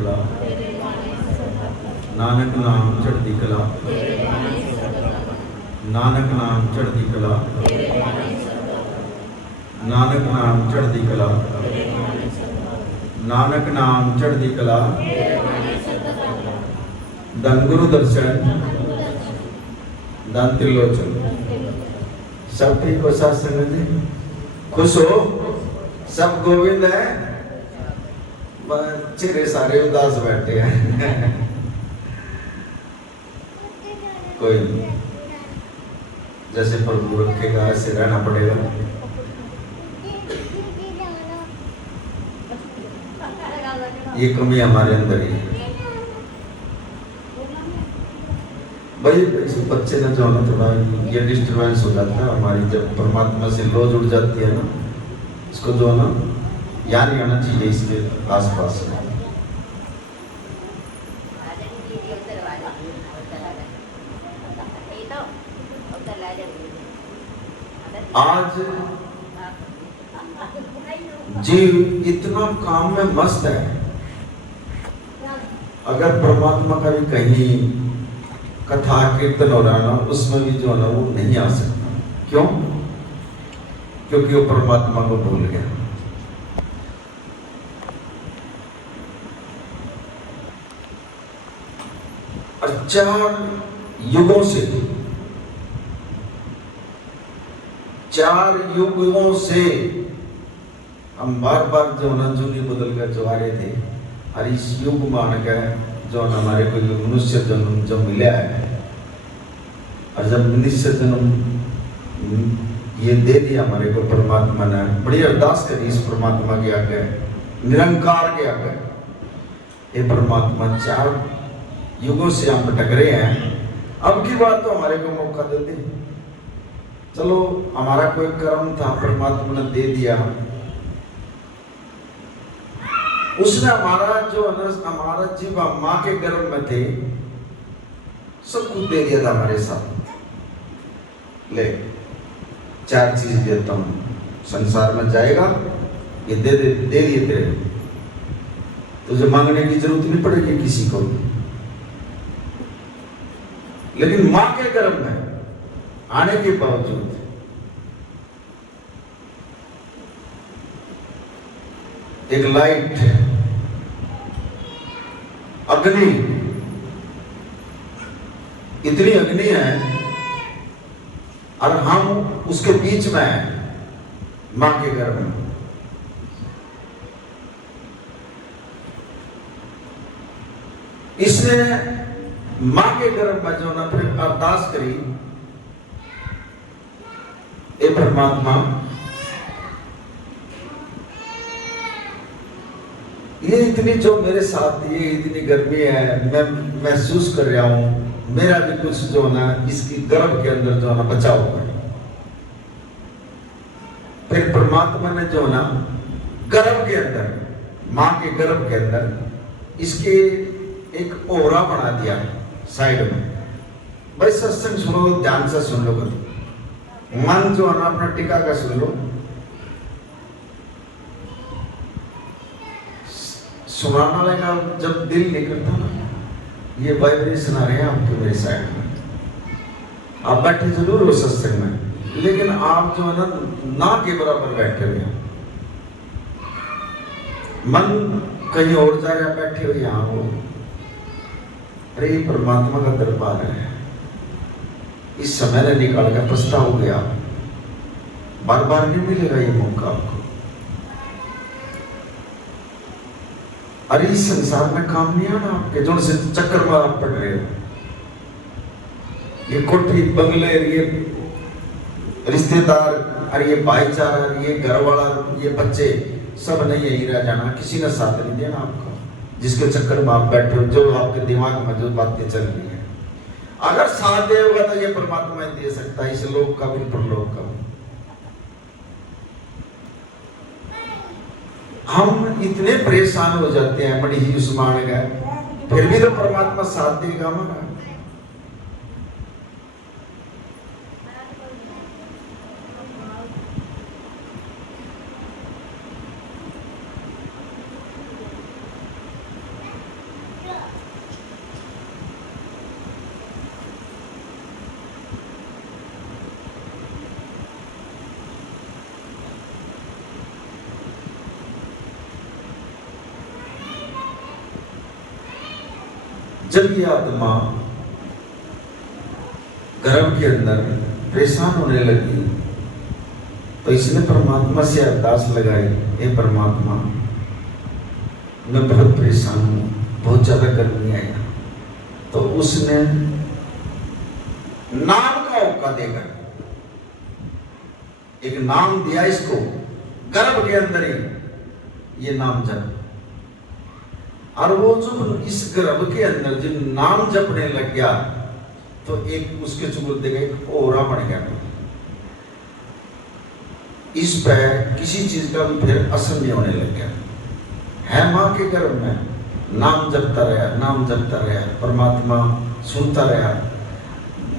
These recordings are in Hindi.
कला, नानक नाम चढ़ती कला, नानक नाम चढ़ती कला, नानक नाम चढ़ती कला, नानक नाम चढ़ती कला, धन गुरु दर्शन, धन त्रिलोचन। सब ठीक हो साथ संगत जी? खुश हो? सब गोविंद है? चेहरे सारे उदास बैठे हैं। कोई नहीं, जैसे प्रभु रखेगा ऐसे रहना पड़ेगा। ये कमी हमारे अंदर ही है भाई। इस बच्चे ने जो है ना थोड़ा ये डिस्टर्बेंस हो जाता है हमारी, जब परमात्मा से लो जुड़ जाती है ना, इसको जो है ना याद नहीं आना चाहिए इसके आसपास में। आज जीव इतना काम में मस्त है, अगर परमात्मा का भी कहीं कथा कीर्तन हो रहा ना, उसमें भी जो है ना वो नहीं आ सकता। क्यों? क्योंकि वो परमात्मा को भूल गया। और 4 युगों से, 4 युगों से हम बार बार जो ना जूनी बदल कर जो आ रहे थे, और इस युग मान के जो ना हमारे को मनुष्य जन्म जो मिला है, और जब मनुष्य जन्म ये दे दिया हमारे को परमात्मा ने, बड़ी अरदास करी इस परमात्मा के आगे, निरंकार के आगे, ये परमात्मा 4 युगों से हम भटक रहे हैं, अब की बात तो हमारे को मौका दे दे। चलो हमारा कोई कर्म था, परमात्मा ने दे दिया, उसने हमारा जो हमारा जीव माँ के गर्भ में थे सब कुछ दे दिया था हमारे साथ। ले 4 चीज देता हूं, संसार में जाएगा ये दे दिए तेरे, तुझे मांगने की जरूरत नहीं पड़ेगी किसी को। लेकिन माँ के गर्भ में आने के बावजूद एक लाइट, अग्नि, इतनी अग्नि है और हम उसके बीच में हैं मां के गर्भ में। इसने मां के गर्भ में जो ना फिर अरदास करी, ए परमात्मा ये इतनी जो मेरे साथ ये इतनी गर्मी है, मैं महसूस कर रहा हूं, मेरा भी कुछ जो ना इसकी गर्भ के अंदर जो ना बचा हुआ है। फिर परमात्मा ने जो ना गर्भ के अंदर, मां के गर्भ के अंदर इसके एक ओहरा बना दिया साइड में। भाई सत्संग सुनो, ध्यान से सुन लो, मन जो है ना अपना टिका का सुन लो। सुनाना लगा जब दिल निकलता ना, ये वाइब्रेशन आ रहे हैं आपके मेरे साइड में। आप बैठे जरूर हो सत्संग में, लेकिन आप जो है ना के बराबर बैठे हुए हैं, मन कहीं और जा रहा, बैठे हुए यहाँ हो। अरे परमात्मा का दरबार है, इस समय ने निकाल कर पछताओ गया, बार बार नहीं मिलेगा ये मौका आपको। अरे इस संसार में काम नहीं आना आपके, जो से चक्कर में आप पड़ रहे हो। ये कोठी बंगले, ये रिश्तेदार, अरे ये भाईचारा, ये घर वाला, ये बच्चे, सब नहीं यही रह जाना, किसी ने साथ नहीं देना आपका, जिसके चक्कर में आप बैठे हो, जो आपके दिमाग में जो बातें चल रही है। अगर साथ दे होगा तो ये परमात्मा ही दे सकता है, इस लोक का भी परलोक का। हम इतने परेशान हो जाते हैं, बड़ी ही उस्मान गए, फिर भी तो परमात्मा साथ देगा हमारा। जब ये आत्मा गर्भ के अंदर परेशान होने लगी तो इसने परमात्मा से अरदास लगाई, हे परमात्मा मैं बहुत परेशान हूँ, बहुत ज्यादा गर्मी आया। तो उसने नाम का औका देकर एक नाम दिया इसको, गर्भ के अंदर ही ये नाम जप। और वो जो इस गर्भ के अंदर जब नाम जपने लग गया तो एक उसके चुगुर्दे का एक ओरा बन गया। इस पे किसी चीज का भी फिर असर नहीं होने लग गया। है माँ के गर्भ में, नाम जपता रहा, नाम जपता रहा, परमात्मा सुनता रहा।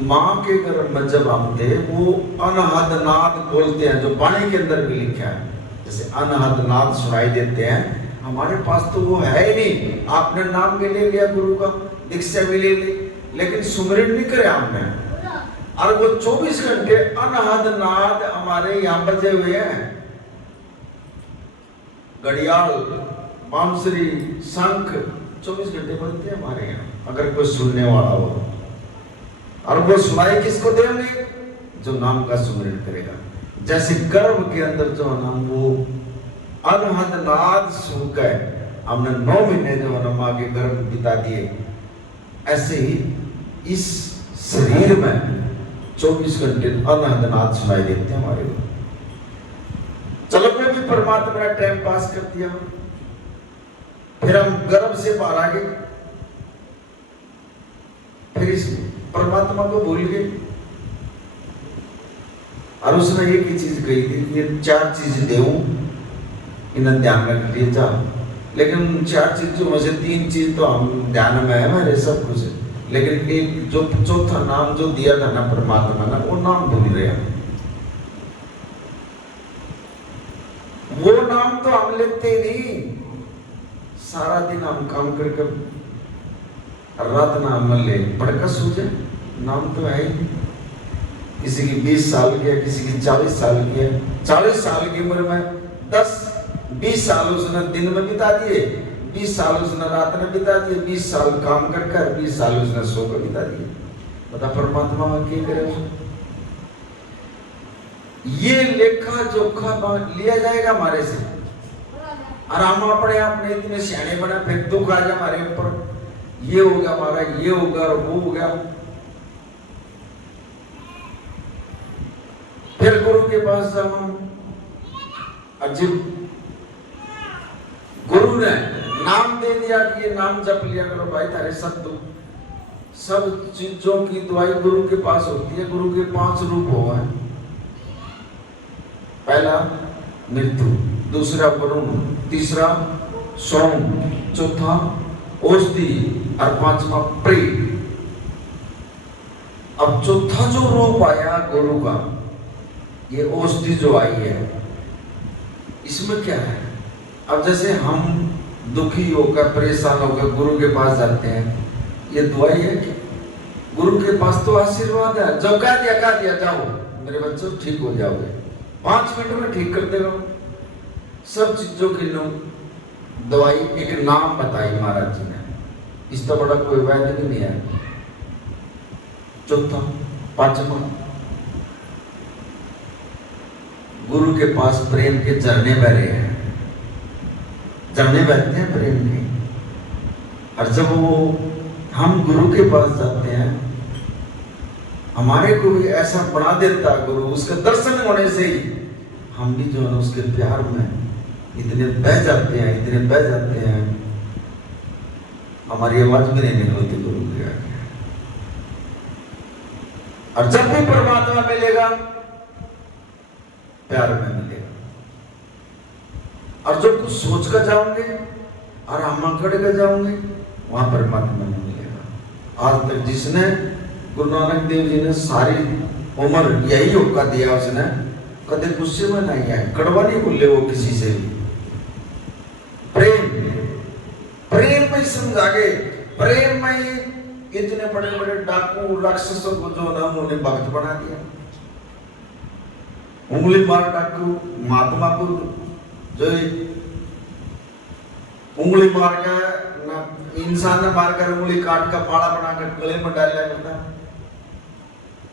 माँ के गर्भ में जब हम थे वो अनहद नाद बोलते हैं, जो बाणी के अंदर भी लिखा है, जैसे अनहद नाद सुनाई देते हैं। हमारे पास तो वो है ही नहीं। आपने नाम भी ले लिया गुरु का, दीक्षा भी ले ली, लेकिन सुमिरन नहीं करे आपने। और वो 24 घंटे अनहद नाद हमारे यहाँ बजे हुए हैं। घड़ियाल, बांसुरी, शंख 24 घंटे बजते हैं हमारे यहाँ, अगर कोई सुनने वाला हो। और वो सुनाई किसको देंगे? जो नाम का सुमिरन करेगा। जैसे गर्भ के अंदर जो नाम वो अनहद नाद सुन कर हमने 9 महीने जो है माँ के गर्भ बिता दिए, ऐसे ही इस शरीर में 24 घंटे अनहद नाद सुनाई देते हैं हमारे को। चलो कोई भी परमात्मा ने टाइम पास कर दिया, फिर हम गर्भ से बाहर आ गए, फिर इस परमात्मा को भूल गए। और उसने एक ही चीज कही थी, ये 4 चीज देऊं, इन्हें ध्यान रख लिए जा। लेकिन 4 चीजों में से 3 चीज तो हम ध्यान में है मेरे सब कुछ, लेकिन एक जो चौथा नाम जो दिया था ना परमात्मा ने, वो नाम भूल रहे हैं। वो नाम तो हम लेते नहीं। सारा दिन हम काम करके रात नाम ले पड़का सूझे, नाम तो है ही। किसी की 20 साल की है, किसी की 40 साल की है। 40 साल की उम्र में 10-20 साल उसने दिन में बिता दिए, 20 साल उसने रात में बिता दिए, 20 साल काम कर 20 साल उसने सो कर बिता दिए। बता परमात्मा क्या करे? ये लेखा जोखा लिया जाएगा हमारे से, और हम अपने आप में इतने सियाने बने, फिर दुख आ जाए हमारे ऊपर, ये हो गया हमारा, ये हो गया और वो हो गया। फिर गुरु के पास जाओ, अजीब गुरु ने नाम दे दिया कि ये नाम जप लिया करो भाई, तारे सब दुख, सब चीजों की दवाई गुरु के पास होती है। गुरु के 5 रूप हुआ है। पहला मृत्यु, दूसरा वरुण, तीसरा सोम, चौथा औषधि और 5वां प्रेम। अब चौथा जो रूप आया गुरु का, ये औषधि जो आई है, इसमें क्या है? अब जैसे हम दुखी होकर परेशान होकर गुरु के पास जाते हैं, ये दवाई है क्या? गुरु के पास तो आशीर्वाद है, जो कह दिया जाओ मेरे बच्चों ठीक हो जाओगे, 5 मिनट में ठीक कर देगा। सब चीजों की दवाई एक नाम बताई महाराज जी ने, इस तो बड़ा कोई वैद्य भी नहीं है। चौथा, 5वां, गुरु के पास प्रेम के झरने बह रहे हैं, झरने बहते हैं प्रेम के। और जब वो हम गुरु के पास जाते हैं, हमारे को भी ऐसा बना देता गुरु, उसका दर्शन होने से ही हम भी जो है उसके प्यार में इतने बह जाते हैं, हमारी आवाज भी नहीं निकलती गुरु के आगे। और जब भी परमात्मा मिलेगा, प्यार में मिलेगा। और जो कुछ सोच कर जाओगे और हम अकड़ कर जाओगे, वहां परमात्मा नहीं मिलेगा। आज तक जिसने गुरु नानक देव जी ने सारी उम्र यही होका दिया, उसने कदे गुस्से में नहीं आए, कड़वा नहीं बोले वो किसी से भी। प्रेम में समझा गए, प्रेम में ही इतने बड़े बड़े डाकू राक्षसों को जो ना उन्होंने भक्त बना दिया। उंगली मार डाकू महात्मा को जो उंगली मार के ना इंसान ने मारकर उंगली काट का पाड़ा बनाकर गले में डाल लिया करता,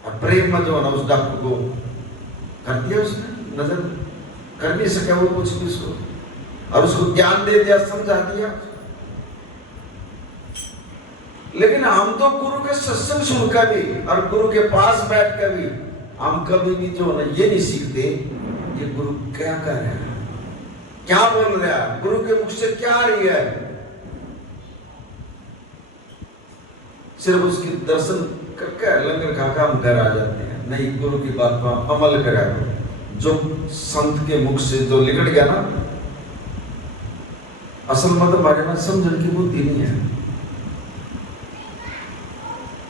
और प्रेम में जो है ना उस डॉक्टर को कर दिया, उसने नजर कर नहीं सका वो कुछ भी उसको, और उसको ज्ञान दे दिया, समझा दिया। लेकिन हम तो गुरु के सत्संग सुनकर भी और गुरु के पास बैठ कर भी हम कभी भी जो ना ये नहीं सीखते ये गुरु क्या कर रहा है, क्या बोल रहा है, गुरु के मुख से क्या आ रही है। सिर्फ उसके दर्शन करके लंगर खाकर हम घर आ जाते हैं। नहीं, गुरु की बात पर अमल करा, जो संत के मुख से जो निकल गया ना, असल मतलब हमारे में समझने की बुद्धि नहीं है।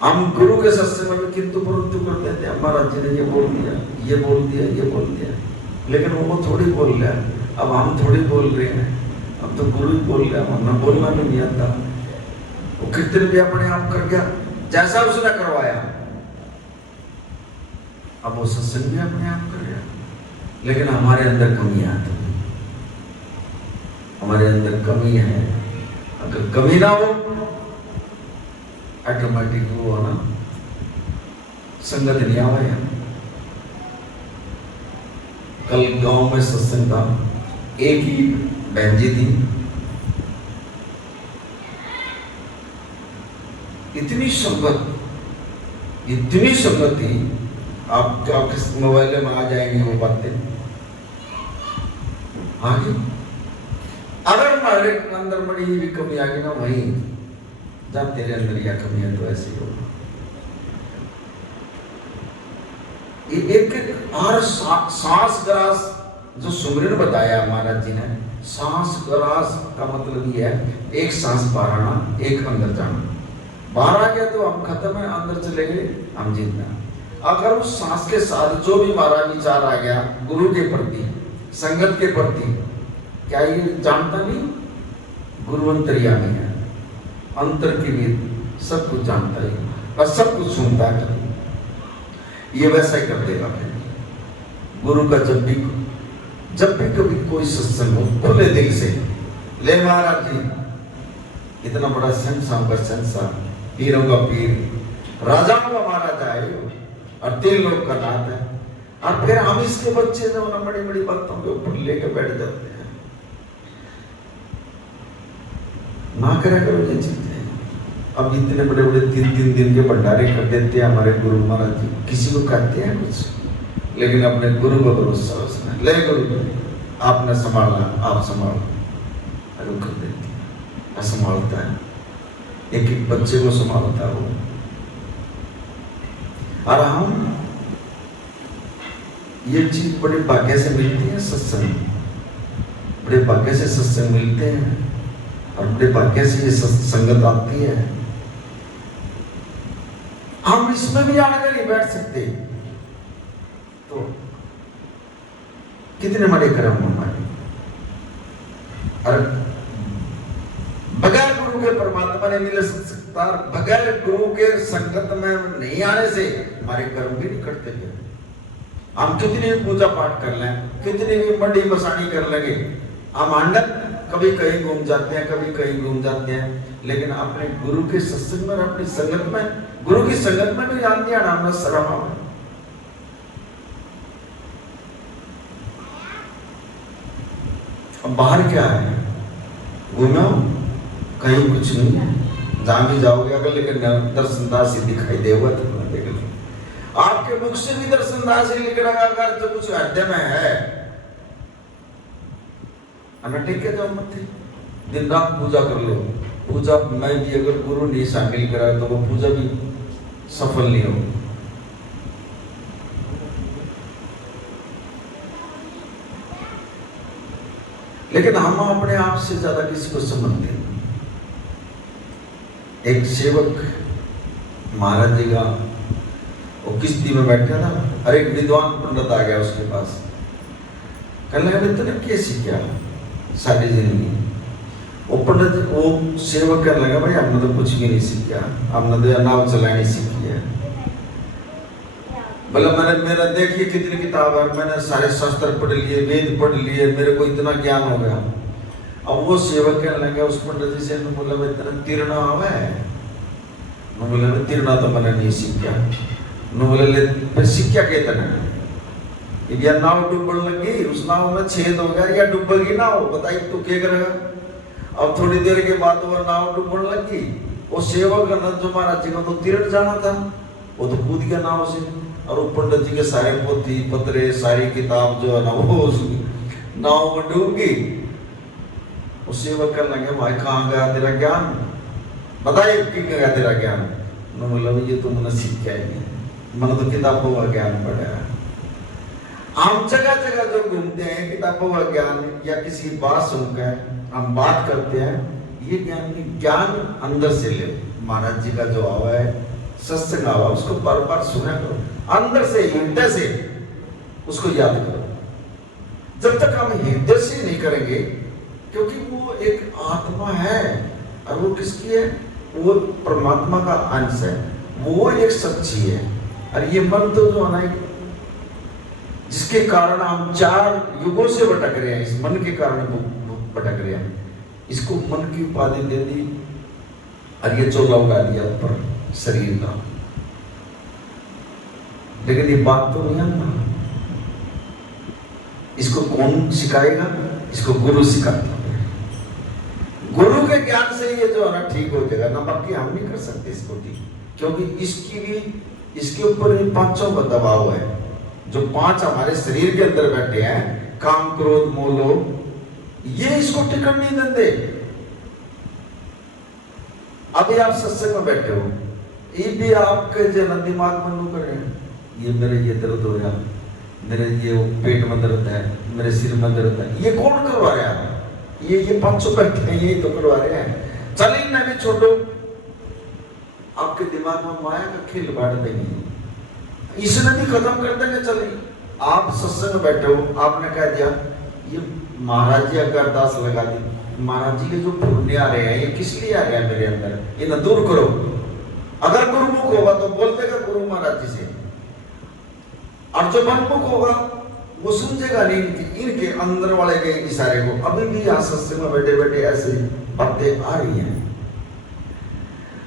हम गुरु के सत्संग में किंतु परंतु कर देते हैं, महाराज जी ने ये बोल दिया, ये बोल दिया, ये बोल दिया, लेकिन वो थोड़ी बोल रहा है। अब हम थोड़ी बोल रहे हैं, अब तो गुरु ही बोल रहा है, हमें बोलना भी नहीं आता। वो कीर्तन भी अपने आप कर गया जैसा उसने करवाया, अब वो सत्संग भी अपने आप कर गया। लेकिन हमारे अंदर कमियां आती, हमारे अंदर कमी है। अगर कमी ना हो ऑटोमेटिक वो ना संगत नहीं आवा। कल गांव में सत्संग था, एक ही बहन जी थी, इतनी संगत थी, आप किस मोबाइल में आ जाएंगे वो बातें। हाँ जी, अगर हमारे अंदर बड़ी हुई कमी आ गई ना, वहीं जब तेरे अंदर क्या कमी है तो ऐसे ही होगा। एक हर सांस ग्रास जो सुमरन बताया महाराज जी ने, सांस ग्रास का मतलब ये है, एक सांस बाहर आना, एक अंदर जाना। बाहर आ गया तो हम खत्म है, अंदर चले गए हम जिंदा। अगर उस सांस के साथ जो भी हमारा विचार आ गया गुरु के प्रति, संगत के प्रति, क्या ये जानता नहीं गुरु अंतर्यामी है, अंतर की भी सब कुछ जानता है और सब कुछ सुनता है। ये वैसा ही कर देगा। गुरु का जब भी कभी कोई सत्संग हो, खुले दिल से ले महाराज जी, इतना बड़ा संसार का संसार, पीरों का पीर, राजाओं का महाराज आए और 3 लोग का नाथ है, और फिर हम इसके बच्चे जो ना बड़ी बड़ी बातों के ऊपर लेके बैठ जाते हैं। ना करा करो ये चीजें। अब इतने बड़े बड़े 3 दिन के भंडारे कर देते हैं हमारे गुरु महाराज जी, किसी को कहते हैं कुछ, लेकिन अपने गुरु का भरोसा उसमें, ले गुरु आपने संभालना, आप संभालो, अरे कर देते हैं, संभालता है, एक एक बच्चे को संभालता है वो। और हम ये चीज बड़े भाग्य से मिलती है, सत्संग बड़े भाग्य से सत्संग मिलते हैं, और बड़े भाग्य से ये संगत आती है। हम इसमें भी आकर नहीं बैठ सकते, तो कितने बड़े कर्म हमारे। और बगैर गुरु के परमात्मा नहीं मिल सकता, बगैर गुरु के संगत में नहीं आने से हमारे कर्म भी नहीं करते थे। हम कितनी भी पूजा पाठ कर लें, कितनी भी मंडी मसानी कर लेंगे, हम आंडक कभी कहीं घूम जाते हैं, कभी कहीं घूम जाते हैं, लेकिन अपने गुरु के सत्संग में, अपनी संगत में, गुरु की संगत में भी जानते हैं नाम सरमा। अब बाहर क्या है, घूमो कहीं कुछ नहीं है, जहां भी जाओगे अगर लेकिन दर्शनदास ही दिखाई देगा तो देख लो, आपके मुख से भी दर्शनदास ही लिख रहा अगर तो कुछ हृदय में है, अनटेक के जाओ मत, दिन रात पूजा कर लो। पूजा में भी अगर गुरु नहीं शामिल करा तो वो पूजा भी सफल नहीं हो। लेकिन हम अपने आप से ज्यादा किसी को समझते नहीं। एक सेवक महाराज जी का वो किश्ती में बैठा था और एक विद्वान पंडित आ गया उसके पास, कहने लगा तूने क्या सीखा सारी जिंदगी। वो पंडित वो सेवक कहने लगा भाई हमने तो कुछ भी नहीं सीखा, हमने तो नाव चलानी सीखी है। बोला मैंने देखिए कितनी किताब है, मैंने सारे शास्त्र पढ़ लिए, वेद पढ़ लिए, मेरे को इतना ज्ञान हो गया, अब वो सेवक कहने लगे उस पंडित जी से, बोला भाई तेरा तीर्णा आवा है? बोले तीर्णा तो मैंने नहीं सीखा। बोले ले फिर सीखा के तना या नाव डूबने लगी, उस नाव में छेद हो गया या डूबेगी ना हो, बताइए तू क्या करेगा? अब थोड़ी देर के बाद वो नाव डूबने लगी, वो सेवक नंदू महाराज जी को तो तीर्थ जाना था, वो तो कूद गया नाव से, और वो पंडित जी के सारे पोथी पत्रे सारी किताब जो है ना वो नाव में डूब गई। वो सेवक करने लगे भाई कहाँ गया तेरा ज्ञान, बताइए कि गया तेरा ज्ञान? बोला ये तो मैंने सीखा ही नहीं, मैंने तो किताबों का ज्ञान पढ़ा है। हम जगह जगह जो घूमते हैं किताबों का ज्ञान या किसी की बात सुनकर हम बात करते हैं, ये ज्ञान अंदर से ले। महाराज जी का जो आवा है सत्संग आवा, उसको बार बार सुना करो, अंदर से हृदय से उसको याद करो। जब तक हम हृदय से नहीं करेंगे, क्योंकि वो एक आत्मा है और वो किसकी है? वो परमात्मा का अंश है, वो एक सच्ची है। और ये मन तो जो है ना, जिसके कारण हम 4 युगों से भटक रहे हैं, इस मन के कारण भटक रहे हैं, इसको मन की उपाधि दे दी और ये चोला उगा दिया ऊपर शरीर का। लेकिन ये बात तो नहीं है, इसको कौन सिखाएगा? इसको गुरु सिखाता है। गुरु के ज्ञान से ये जो है ना ठीक हो जाएगा ना, बाकी हम नहीं कर सकते इसको ठीक, क्योंकि इसकी भी इसके ऊपर भी 5 का दबाव है। जो 5 हमारे शरीर के अंदर बैठे हैं, काम क्रोध मोह लोभ, ये इसको टिकट नहीं देते। अभी आप सत्संग में बैठे हो, ये भी आपके जो दिमाग में नु कर रहे हैं, ये मेरे ये दर्द हो रहा, मेरे ये पेट में दर्द है, मेरे सिर में दर्द है, ये कौन करवा रहा है? ये 500 बैठे हैं, ये तो करवा रहे हैं। चलिए ना भी छोड़ो, आपके दिमाग में माया का खेल बांट देंगे, इसने भी खत्म कर देंगे। चलिए आप सत्संग में बैठे हो, आपने कह दिया ये महाराज जी अगर अरदास लगा दी, महाराज जी के जो पुण्य आ रहे हैं ये किस लिए आ रहे हैं मेरे अंदर, ये न दूर करो। अगर गुरुमुख होगा तो बोल देगा गुरु महाराज जी से, और जो मनमुख होगा वो समझेगा नहीं इनके अंदर वाले के इशारे को। अभी भी यहाँ सत्संग में बैठे बैठे ऐसे बातें आ रही हैं,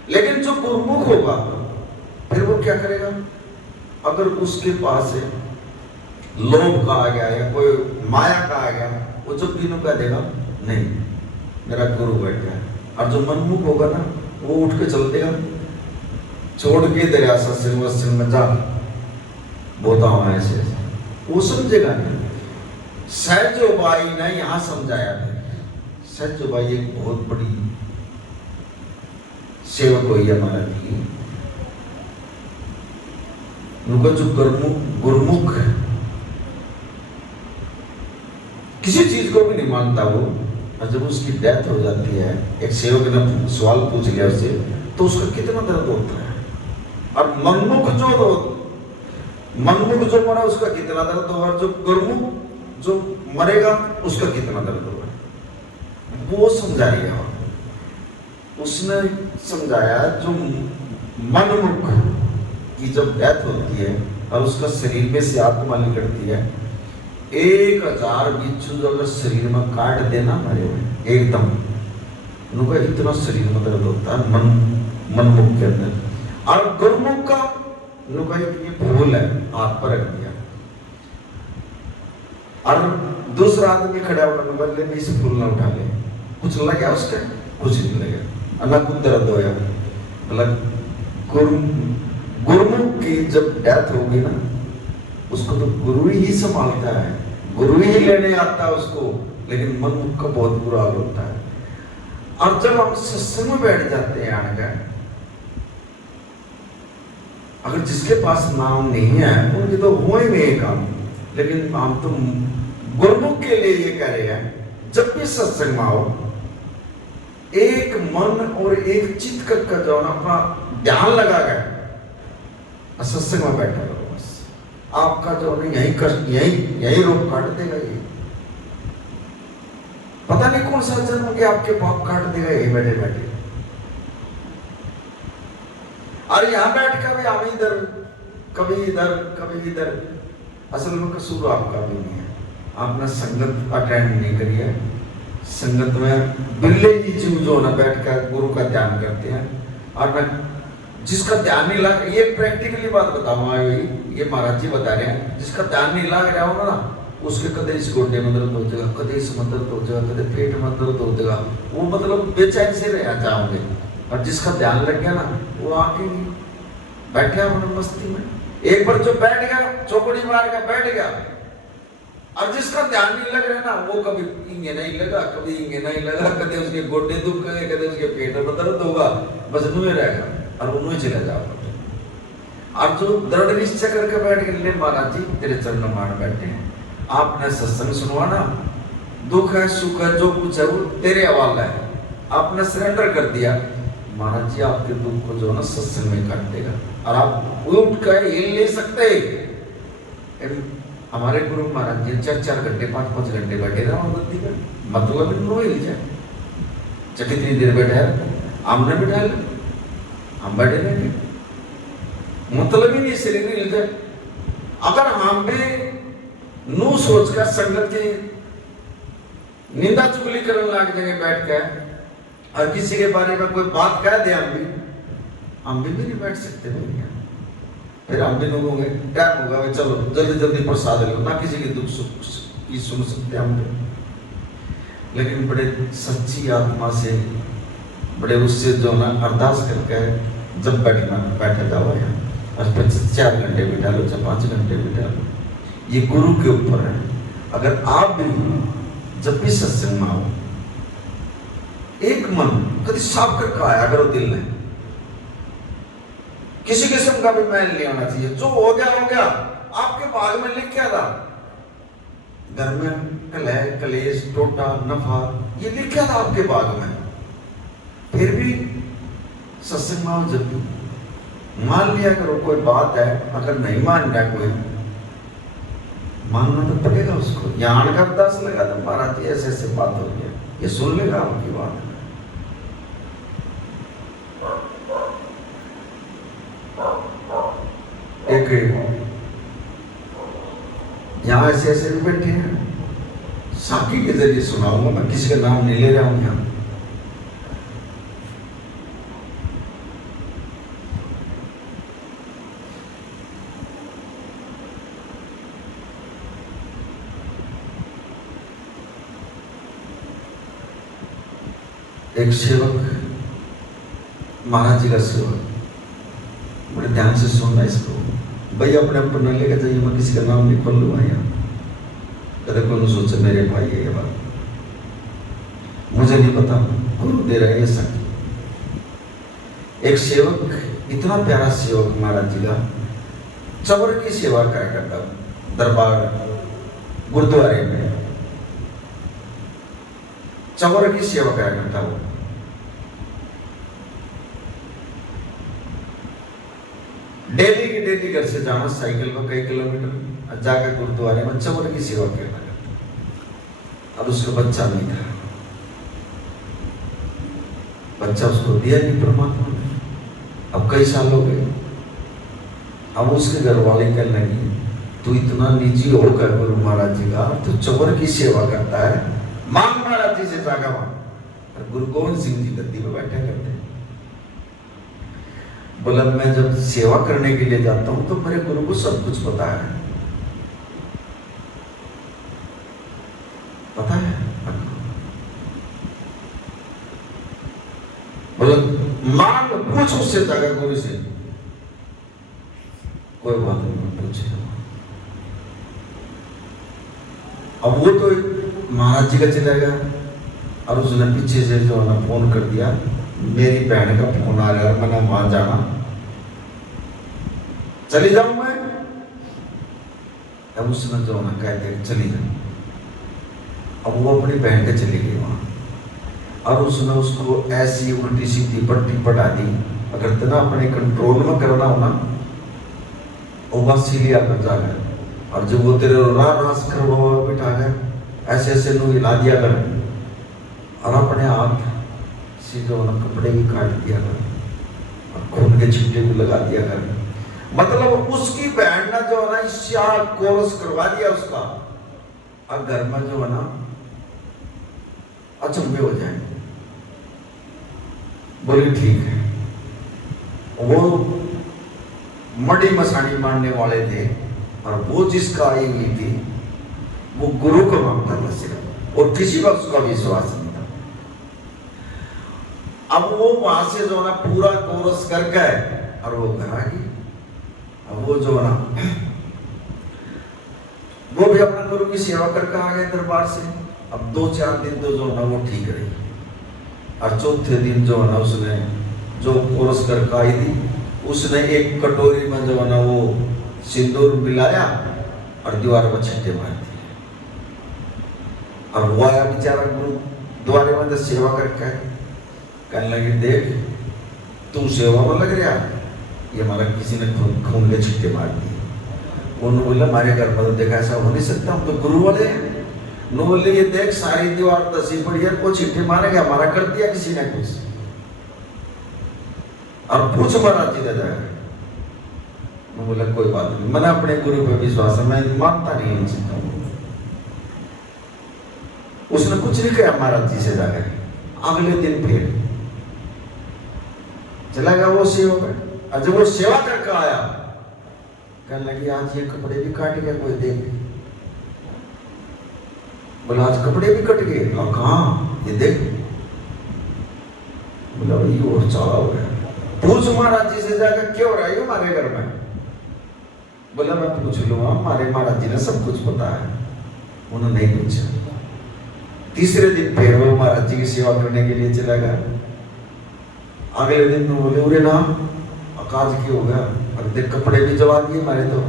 लेकिन जो गुरुमुख होगा फिर वो क्या करेगा? अगर उसके पास है लोभ का आ गया या कोई माया का आ गया, वो जब भी कह देगा नहीं मेरा गुरु बैठ गया। और जो मनमुख होगा ना, वो उठ के चल देगा, छोड़ के दरिया सत्संग में जा बोता ऐसे, वो समझेगा नहीं। सहज बाई ने यहाँ समझाया है, सहज बाई एक बहुत बड़ी सेवक हुई है हमारा की। उनका जो गुरुमुख किसी चीज को भी नहीं मानता वो, और जब उसकी डेथ हो जाती है, एक सेवक ने सवाल पूछ लिया उससे, तो उसका कितना दर्द होता है। और मनमुख जो मरा उसका कितना दर्द होगा, और जो गुरुमुख जो मरेगा उसका कितना दर्द होगा, वो समझा रही है। उसने समझाया जो मनमुख की जब डेथ होती है और उसका शरीर में से आत्मा निकलती है, 1000 बिच्छू जो अगर शरीर में काट देना मरे एकदम, उनका इतना शरीर में दर्द होता है मनमुख के अंदर। और गुरुमुख का उनका ये फूल है, हाथ पर रख दिया, और दूसरा आदमी खड़ा होकर बोले इस फूल ना उठा ले, कुछ लगा उसका? कुछ नहीं लगा, अलग कुछ दर्द होया। मतलब गुरुमुख की जब डेथ होगी ना, उसको तो गुरु ही संभालता है, गुरु ही लेने आता है उसको, लेकिन मनमुख का बहुत बुरा हाल होता है। और जब हम सत्संग में बैठ जाते हैं आने का, अगर जिसके पास नाम नहीं है उनके तो हो ही नहीं काम, लेकिन हम तो गुरुमुख के लिए ये कह रहे हैं, जब भी सत्संग में आओ, एक मन और एक चित्त कर जाओ ना, अपना ध्यान लगा गया सत्संग में बैठा रहो, बस आपका जो नहीं यही रोग काट देगा। ये पता नहीं कौन सा जन्म के आपके पाप काट देगा यही बैठे बैठे। और यहां बैठ कर भी हम इधर कभी इधर, असल में कसूर आपका भी नहीं है, आपने संगत अटेंड नहीं करी है, संगत में बिरले जी जीव जो ना बैठकर गुरु का ध्यान करते हैं, और मैं जिसका ध्यान नहीं लग, ये प्रैक्टिकली बात बताऊंगा, ये महाराज जी बता रहे हैं, जिसका ध्यान नहीं लग रहा होगा ना, उसके कदे इस गोड्डे में दर्द हो जाएगा, कदे इस में दर्द हो जाएगा, कदे पेट में दर्द हो जाएगा, वो मतलब बेचैन से रह जाओगे। और जिसका ध्यान लग गया ना, वो आके बैठा उन्होंने मस्ती में, एक बार जो बैठ गया चौकड़ी मार के बैठ गया। और जिसका ध्यान नहीं लग रहा ना, वो कभी इंगे नहीं लगा, कभी इंगे नहीं लगा, कभी उसके गोड्डे दुख गए, कभी उसके पेट में दर्द होगा, बस नुए रहेगा और वो नुए चला जाओगा। और जो दृढ़ निश्चय करके बैठ गए, ले महाराज जी तेरे चरण में बैठे हैं, आपने सत्संग सुनवाना, दुख है सुख है जो कुछ है वो तेरे हवाला है, आपने सरेंडर कर दिया, महाराज जी आपके दुख को जो ना सत्संग में काट देगा और आप उठ कर हिल नहीं सकते। हमारे गुरु महाराज जी 4-4 घंटे 5-5 घंटे बैठे रहे गद्दी पर, मतलब नो हिल जाए, कितनी देर बैठे हैं, हमने बैठा ले, हम बैठे रहेंगे, मतलब ही नहीं शरीर हिल जाए। अगर हम भी नू सोच कर संगत की निंदा चुगली करने लग जाएंगे बैठ कर, और किसी के बारे में कोई बात कह दे, हम भी नहीं बैठ सकते भैया। फिर हम भी लोगों में टाइम होगा, चलो जल्दी जल्दी प्रसाद लो ना, किसी की दुख सुख की सुन सकते हम भी। लेकिन बड़े सच्ची आत्मा से, बड़े उससे जो ना अरदास करके जब बैठा जाओ यहाँ, और फिर 4 घंटे बिठा लो, 5 घंटे बिठा लो, ये गुरु के ऊपर है। अगर आप भी जब भी सत्संग में आओ, एक मन कभी साफ करके आया करो दिल में, किसी किस्म का भी मैल नहीं होना चाहिए, जो हो गया, आपके भाग में लिख क्या था, घर में कलह कलेश टोटा नफा, ये लिखा था आपके भाग में, फिर भी सत्संग में आओ, जब भी मान लिया करो कोई बात है, अगर नहीं मान रहा कोई, मानना तो पड़ेगा उसको। यहाँ का 10 लगा तो महाराज जी ऐसे ऐसे बात हो गया, ये सुन लेगा आपकी बात। एक यहाँ ऐसे ऐसे भी बैठे हैं, साकी के जरिए सुनाऊंगा, मैं किसी का नाम नहीं ले रहा हूं यहाँ। एक सेवक, महाराज जी का सेवक, बड़े ध्यान से सुनना इसको भाई, अपने ऊपर न लेकर जाइए, मैं किसी का नाम नहीं खोल लूंगा यहाँ, कदे कोई सोचे मेरे भाई है ये बात, मुझे नहीं पता, गुरु दे रहे हैं सच। एक सेवक, इतना प्यारा सेवक महाराज जी का, चवर की सेवा करता दरबार गुरुद्वारे में, चवर की सेवा करता वो। डेली की डेली घर से जाना साइकिल में कई किलोमीटर, जाकर गुरुद्वारे में चवर की सेवा करना करता। अब उसका बच्चा नहीं था, बच्चा उसको दिया नहीं परमात्मा ने, अब कई साल हो गए। अब उसके घर वाले कहने लगे, तू इतना निजी होकर गुरु महाराज जी का, तू चवर की सेवा करता है, मांग महाराज जी से जागा वहां। गुरु गोविंद सिंह जी गद्दी में बैठा करते हैं, बोला मैं जब सेवा करने के लिए जाता हूं तो मेरे गुरु को सब कुछ पता है, पता है। बोला मांग पूछ उससे जागा गुरु से, कोई बात नहीं पूछे। अब वो तो महाराज जी का चला गया, और उसने पीछे से जो ना फोन कर दिया, मेरी बहन का फोन आ रहा है, मैंने वहां जाना, चली जाऊं मैं। अब उसने जो ना कहते चली जाऊं। अब वो अपनी बहन के चली गई वहां, और उसने उसको ऐसी उल्टी सीधी पट्टी पढ़ा दी, अगर तना अपने कंट्रोल में करना हो ना, वो बस सीलिया कर जा गया, और जो वो तेरे रास करवा बिठा गया, ऐसे ऐसे लोग हिला दिया कर, और अपने हाथ से जो ना कपड़े भी काट दिया कर, और खून के छिट्टे भी लगा दिया कर। मतलब उसकी बहन ने जो है ना ईशा कोर्स करवा दिया उसका, और घर में जो है ना अचंभे हो जाए। बोले ठीक है। वो मड़ी मसानी मानने वाले थे और वो जिसका आई हुई थी वो गुरु को मानता था सिर्फ, और किसी वक्त उसका विश्वास नहीं था। अब वो वहां से जो ना पूरा कोरस कर गए और वो घर आ गई। अब वो जो ना वो भी अपना गुरु की सेवा करके आ गए दरबार से। अब 2-4 दिन तो जो ना वो ठीक रही, और चौथे दिन जो है ना उसने जो कोरस करके आई थी उसने एक कटोरी में जो है ना वो सिंदूर मिलाया और दीवार पर छट्टे मार दिए। और वो आया बेचारा गुरु द्वारे में सेवा करके, कहने लगे देख तू सेवा में लग रहा, ये हमारा किसी ने खून के छिट्टे मार दिए। उन्होंने बोला हमारे घर में तो देखा ऐसा हो नहीं सकता, हम तो गुरु वाले हैं। नो बोले ये देख सारी दीवार दसी पड़ी है, को छिट्टे मारेंगे, हमारा कर दिया किसी ने कुछ। और पूछ महाराज जी दादा, मैं बोला कोई बात नहीं, मैंने अपने गुरु पे विश्वास है, मैं मानता नहीं इन चीजों को। उसने कुछ नहीं कहा महाराज जी से जाकर। अगले दिन फिर चला गया वो सेवा में, और जब वो सेवा करके आया कहने लगी आज ये कपड़े भी काट गए, कोई देख। बोला आज कपड़े भी कट गए, और कहाँ ये देख। बोला भाई और चाला हो गया। पूछ महाराज जी से जाकर क्यों रहा है हमारे घर में। बोला मैं पूछ लूंगा, हमारे महाराज जी ने सब कुछ पता है। उन्होंने नहीं पूछा। तीसरे दिन फिर वो महाराज जी की सेवा करने के लिए चला गया। अगले दिन में बोले उरे ना आकाश की हो गया, और देख कपड़े भी जला दिए हमारे, तो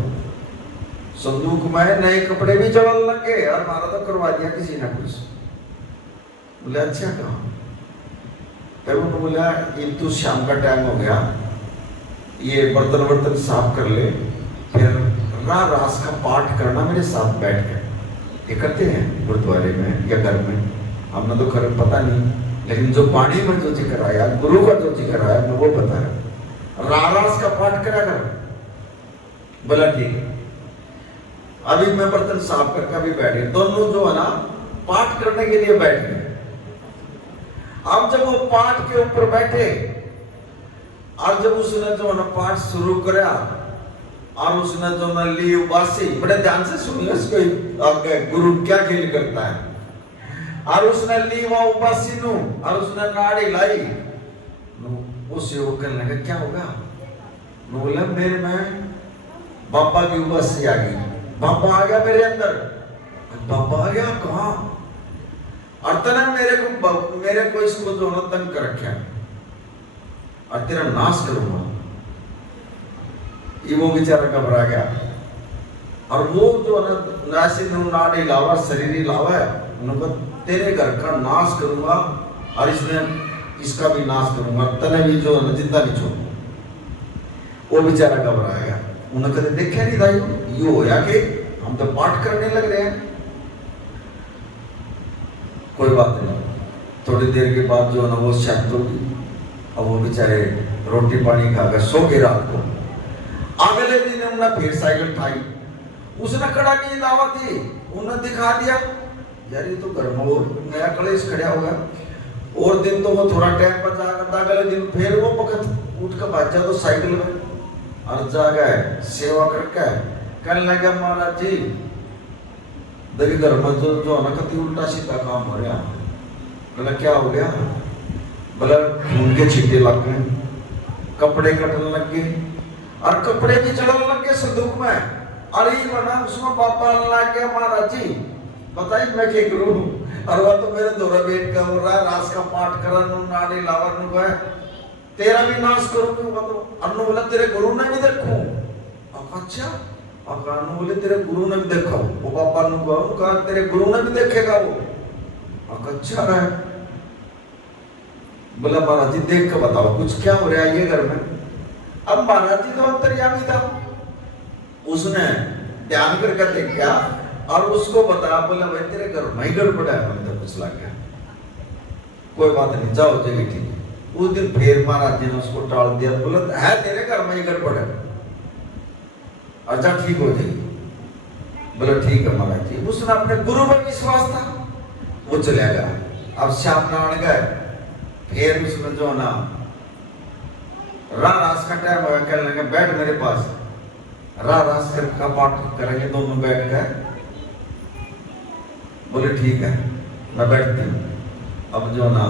संदूक में नए कपड़े भी जला लगे और हमारा तो करवा दिया किसी ने कुछ। बोले अच्छा कहा। फिर उन्होंने बोला ये तू शाम का टाइम हो गया, ये बर्तन वर्तन साफ कर ले, फिर रास का पाठ करना मेरे साथ बैठ के। ये करते हैं गुरुद्वारे में या घर में, हमने तो खैर पता नहीं, लेकिन जो वाणी में जो जिक्र आया, गुरु का जो जिक्र आया मैं वो बता रहा। रास का पाठ करा कर। बोला ठीक है। अभी मैं बर्तन साफ करके अभी बैठे, दोनों जो है ना पाठ करने के लिए बैठ गए। अब जब वो पाठ के ऊपर बैठे और जब उसने जो है ना पाठ शुरू करा और उसने जो ना ली उबासी, बड़े ध्यान से सुनिए इसको आगे गुरु क्या खेल करता है। और उसने ली वो उबासी नु और उसने नाड़ी लाई, वो सेवक करने लगा क्या होगा। बोला मेरे में बाबा की उबासी आ गई, बाबा आ गया मेरे अंदर। बाबा आ गया कहाँ। और तने मेरे को इसको जो है तंग कर रखा और तेरा नाश करूंगा। ये वो बेचारा घबरा गया, और वो जो है ना नासी नाड़ी लावा शरीर ही लावा है, उनको तेरे घर का नाश करूंगा और इसका भी नाश करूंगा, तने भी जो है ना जिंदा नहीं छोड़ूंगा। वो बेचारा घबरा गया। उन्होंने कभी देखा नहीं था ये होया कि हम तो पाठ करने लग रहे हैं। कोई बात नहीं, थोड़ी देर के बाद जो है ना वो शांत होगी। अब वो बेचारे रोटी पानी खाकर सो गए रात को। अगले दिन उन्होंने फिर साइकिल उठाई, उसने कड़ा नींद आवा थी, उन्होंने दिखा दिया यार ये तो घर में और नया कलेश खड़ा होगा। और दिन तो वो थोड़ा टाइम पर जाकर अगले दिन फिर वो वक्त उठ कर भाग जा तो साइकिल में और जा गए सेवा करके। कहने लगा महाराज जी देखिए घर में जो है ना कति उल्टा सीधा काम हो रहा। बोला क्या हो गया। बोला खून के छींटे लग गए, कपड़े कटने लग गए और कपड़े भी चढ़ने लग गए संदूक में। अरे बना उसमें पापा लग गया महाराज जी बताइए मैं क्या करूं। और वह तो मेरे दौरा बैठ का हो रहा है, रास का पाठ करा नाड़ी लावर नु गए, तेरा भी नाश करूंगी। वो तो अन्नू बोला तेरे गुरु ने भी देखूं। अच्छा अकानु बोले तेरे गुरु ने भी देखा। वो पापा नु कहा तेरे गुरु ने भी देखेगा वो। अच्छा है। बोला महाराज जी देख के बताओ कुछ क्या हो रहा है ये घर में। अब महाराज जी तो अंतर्यामी था, उसने ध्यान करके देखा और उसको बताया। बोला भाई तेरे घर में ही गड़बड़ है। मैंने तो कुछ लग गया, कोई बात नहीं जाओ जगह ठीक है। उस दिन फिर महाराज जी ने उसको टाल दिया। बोला है तेरे घर में ही गड़बड़ है, अच्छा ठीक हो जाएगी। बोला ठीक है महाराज जी। उसने अपने गुरु पर विश्वास था, वो चला गया। अब श्याम नारायण गए, फिर उसमें जो ना रास का टाइम होगा, कहने लगे बैठ मेरे पास, रास का पाठ करेंगे दोनों बैठ गए। बोले ठीक है मैं बैठती हूँ। अब जो ना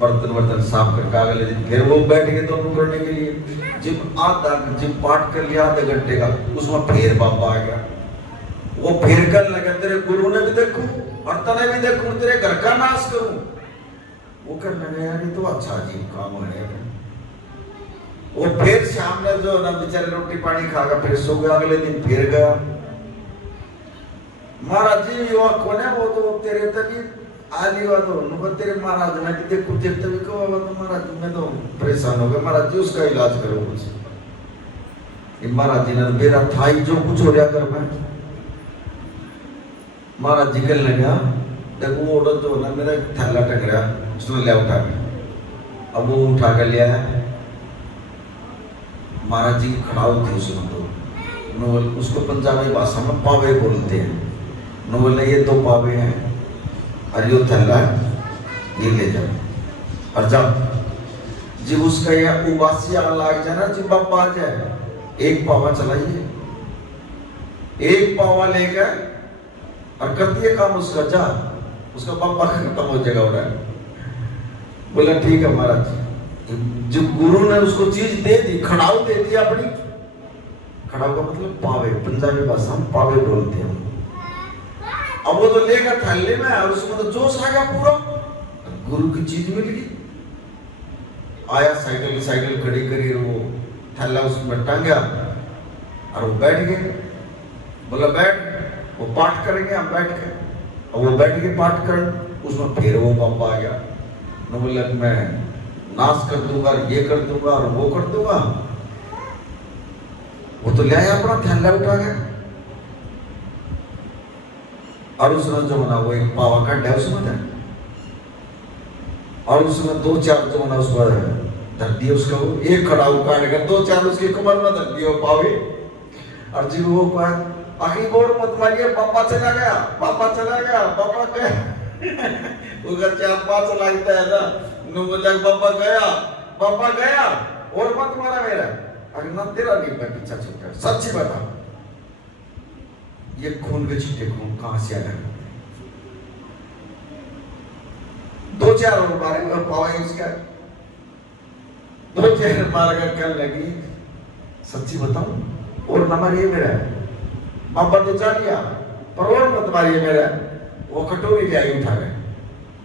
बर्तन साफ करके अगले दिन फिर वो बैठ गए दोनों करने के लिए। जब पाठ कर लिया आधे घंटे का, उसमें फिर बाबा आ गया। वो फिर कर लगे तेरे गुरु ने भी देखूं और तने भी देखूं, तेरे घर का नाश करूं। वो करने लगे यार ये तो अच्छा अजीब काम है। वो फिर शाम में जो ना बेचारे रोटी पानी खाकर फिर सो गया। अगले दिन फिर गया। महाराज जी युवा कौन है? वो तो तेरे तभी आली हुआ तो उनको तेरे महाराज ने कि देखो तेरे तभी को हुआ तो महाराज मैं तो परेशान हो गया। महाराज जी उसका इलाज करो कुछ। महाराज जी ने मेरा था ही जो कुछ हो रहा कर मैं। महाराज जी कहने लगा देखो वो औरत जो ना मेरा थैला टक रहा, उसने ले उठा के, अब वो उठा के लिया है। महाराज जी खड़ा होते उसमें तो उसको पंजाबी भाषा में पावे बोलते हैं। न बोले ये दो पावे हैं और यो थैला ये ले जाओ और जब जी उसका यह उबासी आग लग जाए ना जी बाबा आ जाए, एक पावा चलाइए, एक पावा लेकर और करती है काम उसका, जा उसका बाबा खत्म हो जाएगा। उड़ा बोला ठीक है महाराज। जब गुरु ने उसको चीज दे दी, खड़ाऊ दे दी अपनी, खड़ाऊ का मतलब पावे, पंजाबी भाषा में पावे बोलते हैं। अब वो तो लेकर थैले में और उसमें तो जोश आ गया पूरा, गुरु की चीज मिल गई। आया साइकिल खड़ी करी, वो थैला उसमें टांगा और वो बैठ गए। बोला बैठ, वो पाठ करेंगे हम बैठ के। और वो बैठ के पाठ कर, उसमें फिर वो बाबा आ गया। न बोला मैं नाश कर दूंगा, ये कर दूंगा और वो कर दूंगा। वो तो ले आया अपना थैला उठा गया और उसने जो बना वो एक पावा काट दिया उसमें था और उसमें दो चार जो बना उसको धर दिया। उसका वो एक खड़ा काट कर दो चार उसके कमर में धर दिया पावे। और जी वो आखिरी बोर मत मारिए, पापा चला गया, पापा चला गया, पापा गया। उधर चार पांच लगता है ना, नो बोला पापा गया और मत मारा मेरा। अरे ना तेरा नहीं, मैं पीछा छूटा, सच्ची बता ये खून के छींटे खून कहां से आ गए? दो चार और मारे और पावा उसका दो चार मार कर कर लगी। सच्ची बताऊं और न मारिए मेरा, बाबा तो जा लिया पर और मत मारिए मेरा। वो कटोरी ले आई उठा गए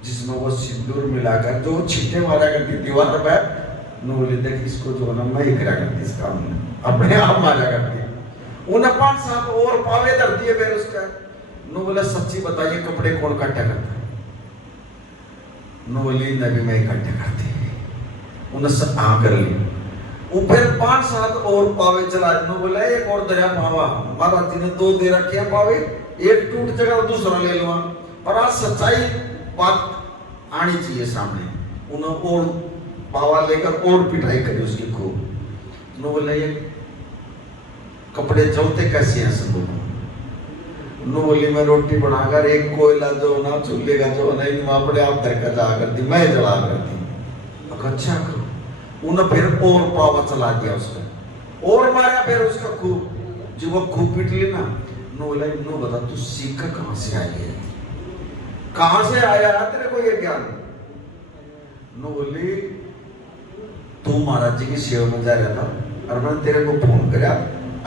जिसमें वो सिंदूर मिलाकर जो छींटे मारा करती दीवार पर, न बोले देख इसको जो ना मैं ही करा करती इस काम में, अपने आप मारा करती। उन्हें 5-7 और पावे धर दिए फिर उसका। नो बोला सच्ची बताइए कपड़े कौन इकट्ठा करता है? नो बोली नबी मैं इकट्ठा करती। उन्हें सब कर ली। वो फिर 5-7 और पावे चला। नो बोला एक और दरिया पावा, महाराज जी ने 2 दे रखे हैं पावे, एक टूट जाएगा और दूसरा ले लूंगा। पर आज सच्चाई बात आनी चाहिए सामने। उन्हें और पावा लेकर और पिटाई करी उसकी खूब। नो बोला ये कपड़े जोते कैसे हैं सब? नो बोली मैं रोटी बनाकर एक कोयला जो ना चूल्हे का जो नहीं अपने आप घर का जा करती, मैं जला करती। अच्छा करो। उन्हें फिर और पावा चला दिया उसका और मारा फिर उसका खूब। जब वो खूब पीट ली ना, नो बोला नो बता तू सीख कहां से आई है, कहां से आया है तेरे को ये ज्ञान? नो बोली तू महाराज जी की सेवा में जा रहा था और मैंने तेरे को फोन किया।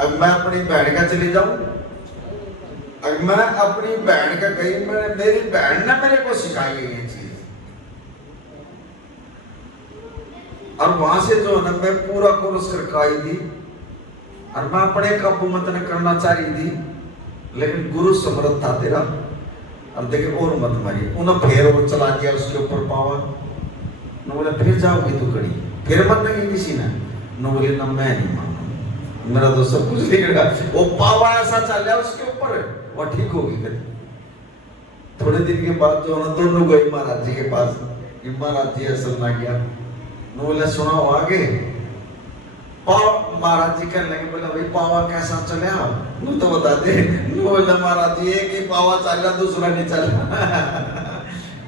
अब मैं अपनी बहन का चली जाऊं, अब मैं अपनी बहन का गई, मैंने मेरी बहन ने मेरे को सिखाई है ये चीज। और वहां से जो है ना मैं पूरा कोर्स करके आई थी और मैं अपने काबू मत न करना चाह रही थी, लेकिन गुरु समर्थ था तेरा। और देखे और मत मारिए। उन्हें फिर और चला दिया उसके ऊपर पावा। न बोला फिर जाओगी तू कड़ी, फिर मत नहीं किसी ने। न बोले ना मैं नहीं मानू, मेरा तो सब कुछ लिखेगा। वो पावा ऐसा चल रहा उसके ऊपर, वो ठीक होगी कभी। थोड़े दिन के बाद जो ना दोनों गए महाराज जी के पास, महाराज जी असल ना गया। न बोले सुनाओ आगे। महाराज जी कहने लगे, बोला भाई पावा कैसा चले? नु तो बता दे। नु बोला महाराज जी एक ही पावा चल रहा, दूसरा नहीं चल रहा।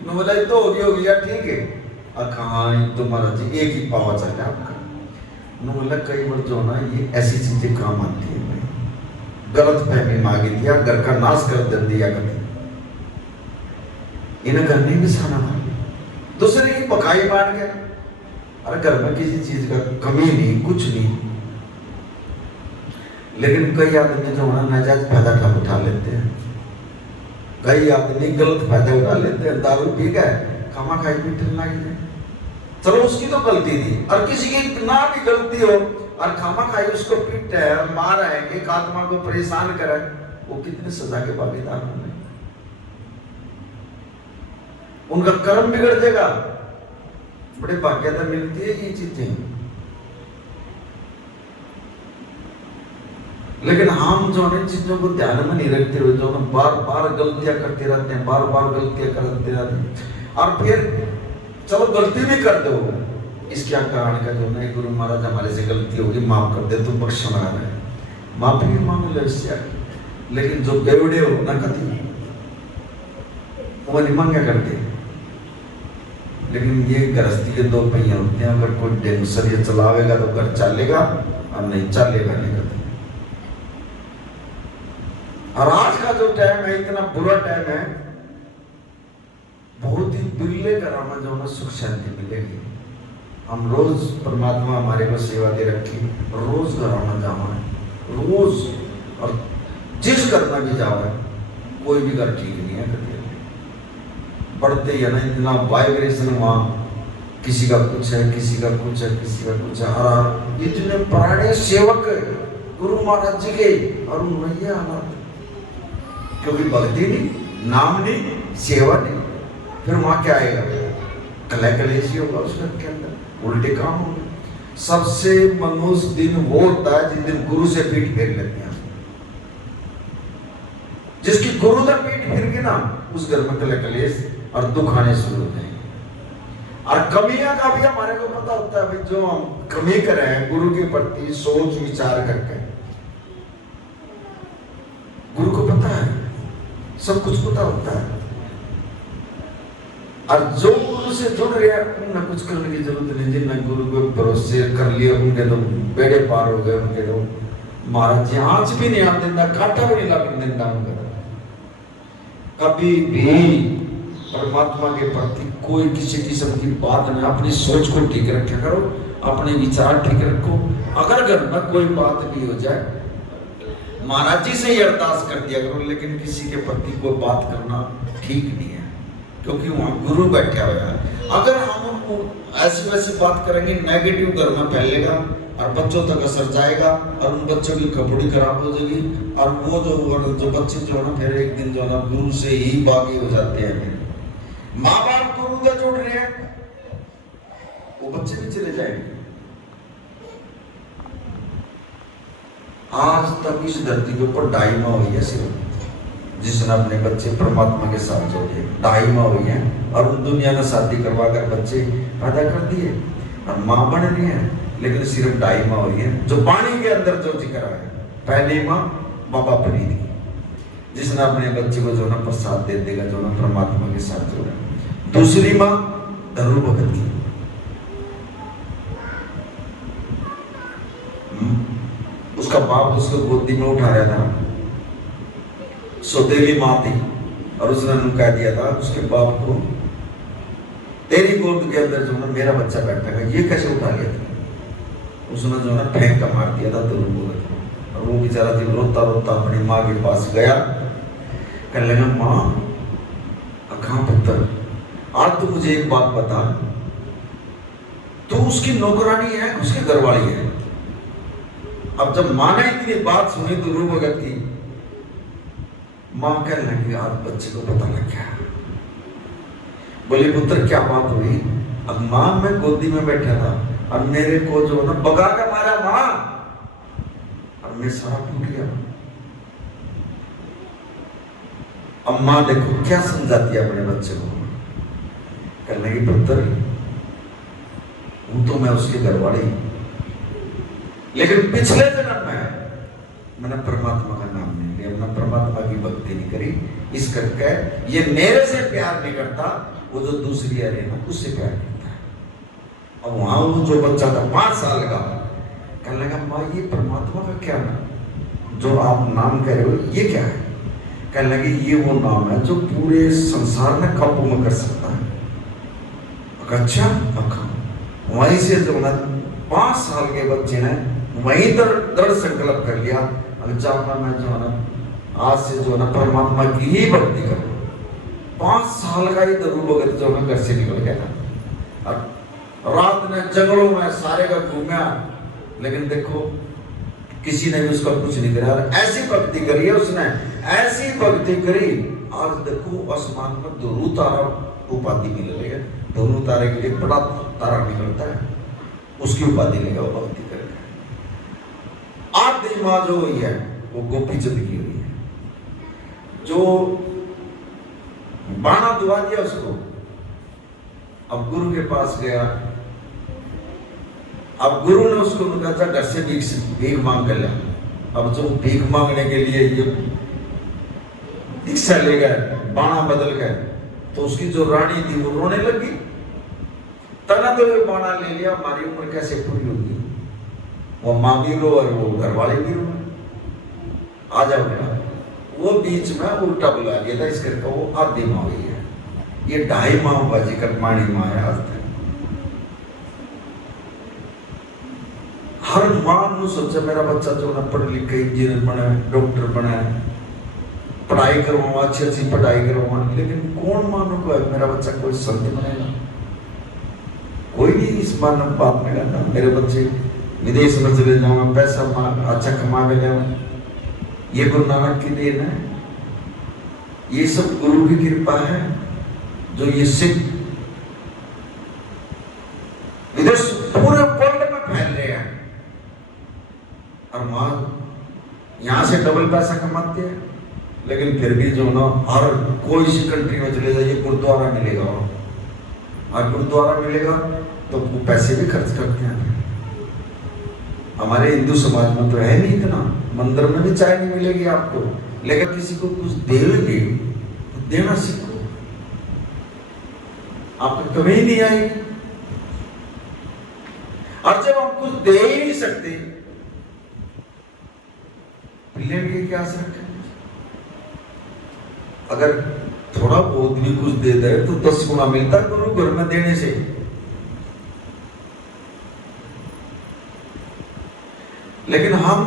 नु बोला तो हो गया ठीक है। कहा तो महाराज जी एक ही पावा चाहिए आपका। नु बोला कई बार जो ना ये ऐसी चीजें काम आती है, गलत फहमी मांगी दिया, घर का नाश कर दिया करती, इन्हें करने भी साना था, दूसरे की पकाई मान गए। अरे घर में किसी चीज का कमी नहीं, कुछ नहीं, लेकिन कई आदमी जो है नाजायज फायदा उठा लेते हैं, कई आदमी गलत फायदा उठा लेते हैं। दारू पी गए, खामा खाई पीटने लगे, चलो उसकी तो गलती थी, और किसी की ना भी गलती हो और खामा खाई उसको पीट है और मार है, एक आत्मा को परेशान करे, वो कितने सजा के भागीदार होंगे, उनका कर्म बिगड़ जाएगा। बड़े भाग्यता मिलती है ये चीजें, लेकिन हम जो है चीजों को ध्यान में नहीं रखते हुए जो बार बार गलतियां करते रहते हैं, बार बार गलतियां करते रहते हैं, और फिर चलो गलती भी कर दो, इसके कारण का जो है गुरु महाराज हमारे से गलती होगी माफ कर दे, तुम बख्शना है, माफी मांग लो इससे। लेकिन जो बेवड़े हो ना कभी वो नहीं मांगा करते, लेकिन ये गृहस्थी के दो पहिए होते हैं, अगर कोई ढंग ये चलावेगा तो घर चलेगा और नहीं चलेगा नहीं करते। और आज का जो टाइम है इतना बुरा टाइम है, बहुत ही बिरले घरों में जो है सुख शांति मिलेगी। हम रोज परमात्मा हमारे को सेवा दे रखी, रोज घरों में जाओ, रोज, और जिस घर में भी जाओ, कोई भी घर ठीक नहीं है कभी, बढ़ते ही है ना इतना वाइब्रेशन वहां, किसी का कुछ है, किसी का कुछ है, किसी का कुछ है, और इतने पुराने सेवक गुरु महाराज जी के, और उनमें ये हालात, क्योंकि भक्ति नहीं, नाम नहीं, सेवा नहीं, फिर वहां क्या आएगा, कलह कलेशी होगा उस घर के अंदर, उल्टे काम होंगे। सबसे मनुष्य दिन वो होता है जिस दिन गुरु से पीठ फेर लेते हैं, जिसकी गुरु से पीठ फिर गई ना, उस घर में कलह कलेश और दुख आने शुरू हो जाएंगे। और कमियां का भी हमारे को पता होता है भाई, जो हम कमी कर रहे हैं गुरु के प्रति सोच विचार करके, गुरु को पता है, सब कुछ पता होता है, और जो गुरु से जुड़ रहे हैं उन्हें कुछ करने की जरूरत नहीं, जिन्हें गुरु को भरोसे कर लिया उनके तो बेड़े पार हो गए, उनके तो महाराज जी आंच भी नहीं आने देता, कांटा भी नहीं लगने देता उनका। कभी भी परमात्मा के प्रति कोई किसी किस्म की बात नहीं, अपनी सोच को ठीक रखा करो, अपने विचार ठीक रखो। अगर घर में कोई बात भी हो जाए, महाराज जी से ही अरदास कर दिया करो, लेकिन किसी के प्रति कोई बात करना ठीक नहीं है, क्योंकि वहाँ गुरु बैठा हुआ है। अगर हम उनको ऐसी वैसी बात करेंगे, नेगेटिव घर में फैलेगा और बच्चों तक असर जाएगा, और उन बच्चों की कपड़ी खराब हो जाएगी, और वो जो बच्चे जो है ना फिर एक दिन जो है ना गुरु से ही बागी हो जाते हैं। माँ बाप गुरु से जुड़ रहे हैं, वो बच्चे भी चले जाएंगे। आज तक इस धरती के ऊपर 2.5 माह हुई है सिर्फ, जिसने अपने बच्चे परमात्मा के साथ जोड़े, 2.5 माह हुई है, और उन दुनिया में शादी करवा कर बच्चे पैदा कर दिए और माँ बन रही है, लेकिन सिर्फ 2.5 माह हुई है। जो पानी के अंदर जो जिक्र है, पहली माँ बाबा फरीद की, जिसने अपने बच्चे को जो ना प्रसाद दे देगा, जो ना परमात्मा के साथ जोड़ा। दूसरी माँ धर्म भगत की, उसका बाप उसको गोदी में उठा रहा था, सौतेली माँ थी, और उसने कह दिया था उसके बाप को, तेरी गोद के अंदर जो ना मेरा बच्चा बैठा है, ये कैसे उठा लिया था? उसने जो ना फेंक का मार दिया था धर्म भगत को, और वो बेचारा जब रोता रोता अपनी माँ के पास गया, कहने लगा माँ कहाँ पुत्र, आज तो मुझे एक बात बता, तू उसकी नौकरानी है, उसके घरवाली है? अब जब माँ ने इतनी बात सुनी गुरु भगत की, माँ कहने लगी आज बच्चे को पता लग गया। बोली पुत्र क्या बात हुई? अब माँ मैं गोदी में बैठा था और मेरे को जो ना बगा का मारा माँ, और मैं सारा टूट गया। अब माँ देखो क्या समझाती है अपने बच्चे को, कहने लगी पुत्र हूं तो मैं उसके घरवाली, लेकिन पिछले जन्म में मैंने परमात्मा का नाम नहीं लिया, मैंने परमात्मा की भक्ति नहीं करी, इस करके ये मेरे से प्यार नहीं करता, वो जो दूसरी आ रही है ना उससे प्यार करता है। अब वहां वो जो बच्चा था 5 साल का, कहने लगा माँ ये परमात्मा का क्या नाम जो आप नाम कह रहे हो ये क्या है? कहने लगे ये वो नाम है जो पूरे संसार में काबू में कर सकता है। अच्छा वहीं से जो ना 5 साल के बच्चे ने वहीं दृढ़ संकल्प कर लिया, अब जाऊंगा मैं जो है ना आज से जो है ना परमात्मा की ही भक्ति करूँ। 5 साल का ही दरू भगत जो है घर से निकल गया था, रात में जंगलों में सारे का घूमा, लेकिन देखो किसी ने भी उसका कुछ नहीं करा। ऐसी भक्ति करी है उसने, ऐसी भक्ति करी, आज देखो आसमान में ध्रुव तारा उपाधि मिल रही है। ध्रुव तारे के लिए बड़ा तारा निकलता है, उसकी उपाधि लेगा वो भक्ति करेगा। आधी माँ जो हुई है वो गोपी चंद की हुई है, जो बाणा दुआ दिया उसको। अब गुरु के पास गया, अब गुरु ने उसको कहा था घर से भीख मांग कर लिया। अब जो भीख मांगने के लिए ये दीक्षा ले गए, बाणा बदल गए, तो उसकी जो रानी थी वो रोने लगी। तना तो ये बाणा ले लिया, हमारी उम्र कैसे पूरी होगी? वो माँ भी रो और वो घर वाले भी रो। आ जाओ बेटा, वो बीच में उल्टा बुला दिया था, इस करके वो आधी माँ हुई है। ये 2.5 माँ बाजी कर पानी माँ है आज तक। हर माँ ने सोचा मेरा बच्चा जो ना पढ़ लिख के इंजीनियर बने, डॉक्टर बने, पढ़ाई करवाऊंगा, अच्छी पढ़ाई करवाऊंगा, लेकिन कौन मानो को मेरा बच्चा कोई संत बनेगा? कोई नहीं इस मानव बात में कहता मेरे बच्चे विदेश में चले जाऊंगा, पैसा अच्छा कमा के ले। ये गुरु नानक की देन है, ये सब गुरु की कृपा है जो ये सिख विदेश पूरे वर्ल्ड में फैल रहे हैं। और वहां यहां से डबल पैसा कमाते हैं, लेकिन फिर भी जो ना हर कोई सी कंट्री में चले जाइए गुरुद्वारा मिलेगा, और गुरुद्वारा मिलेगा तो वो पैसे भी खर्च करते हैं। हमारे हिंदू समाज में तो है नहीं इतना, मंदिर में भी चाय नहीं मिलेगी आपको, लेकिन किसी को कुछ देंगे तो देना सीखो, आपको कभी नहीं आएगी। और जब हम कुछ दे ही नहीं सकते, लेंगे क्या आशा रखें? अगर थोड़ा बहुत भी कुछ दे दे तो 10 गुना मिलता गुरु घर में देने से। लेकिन हम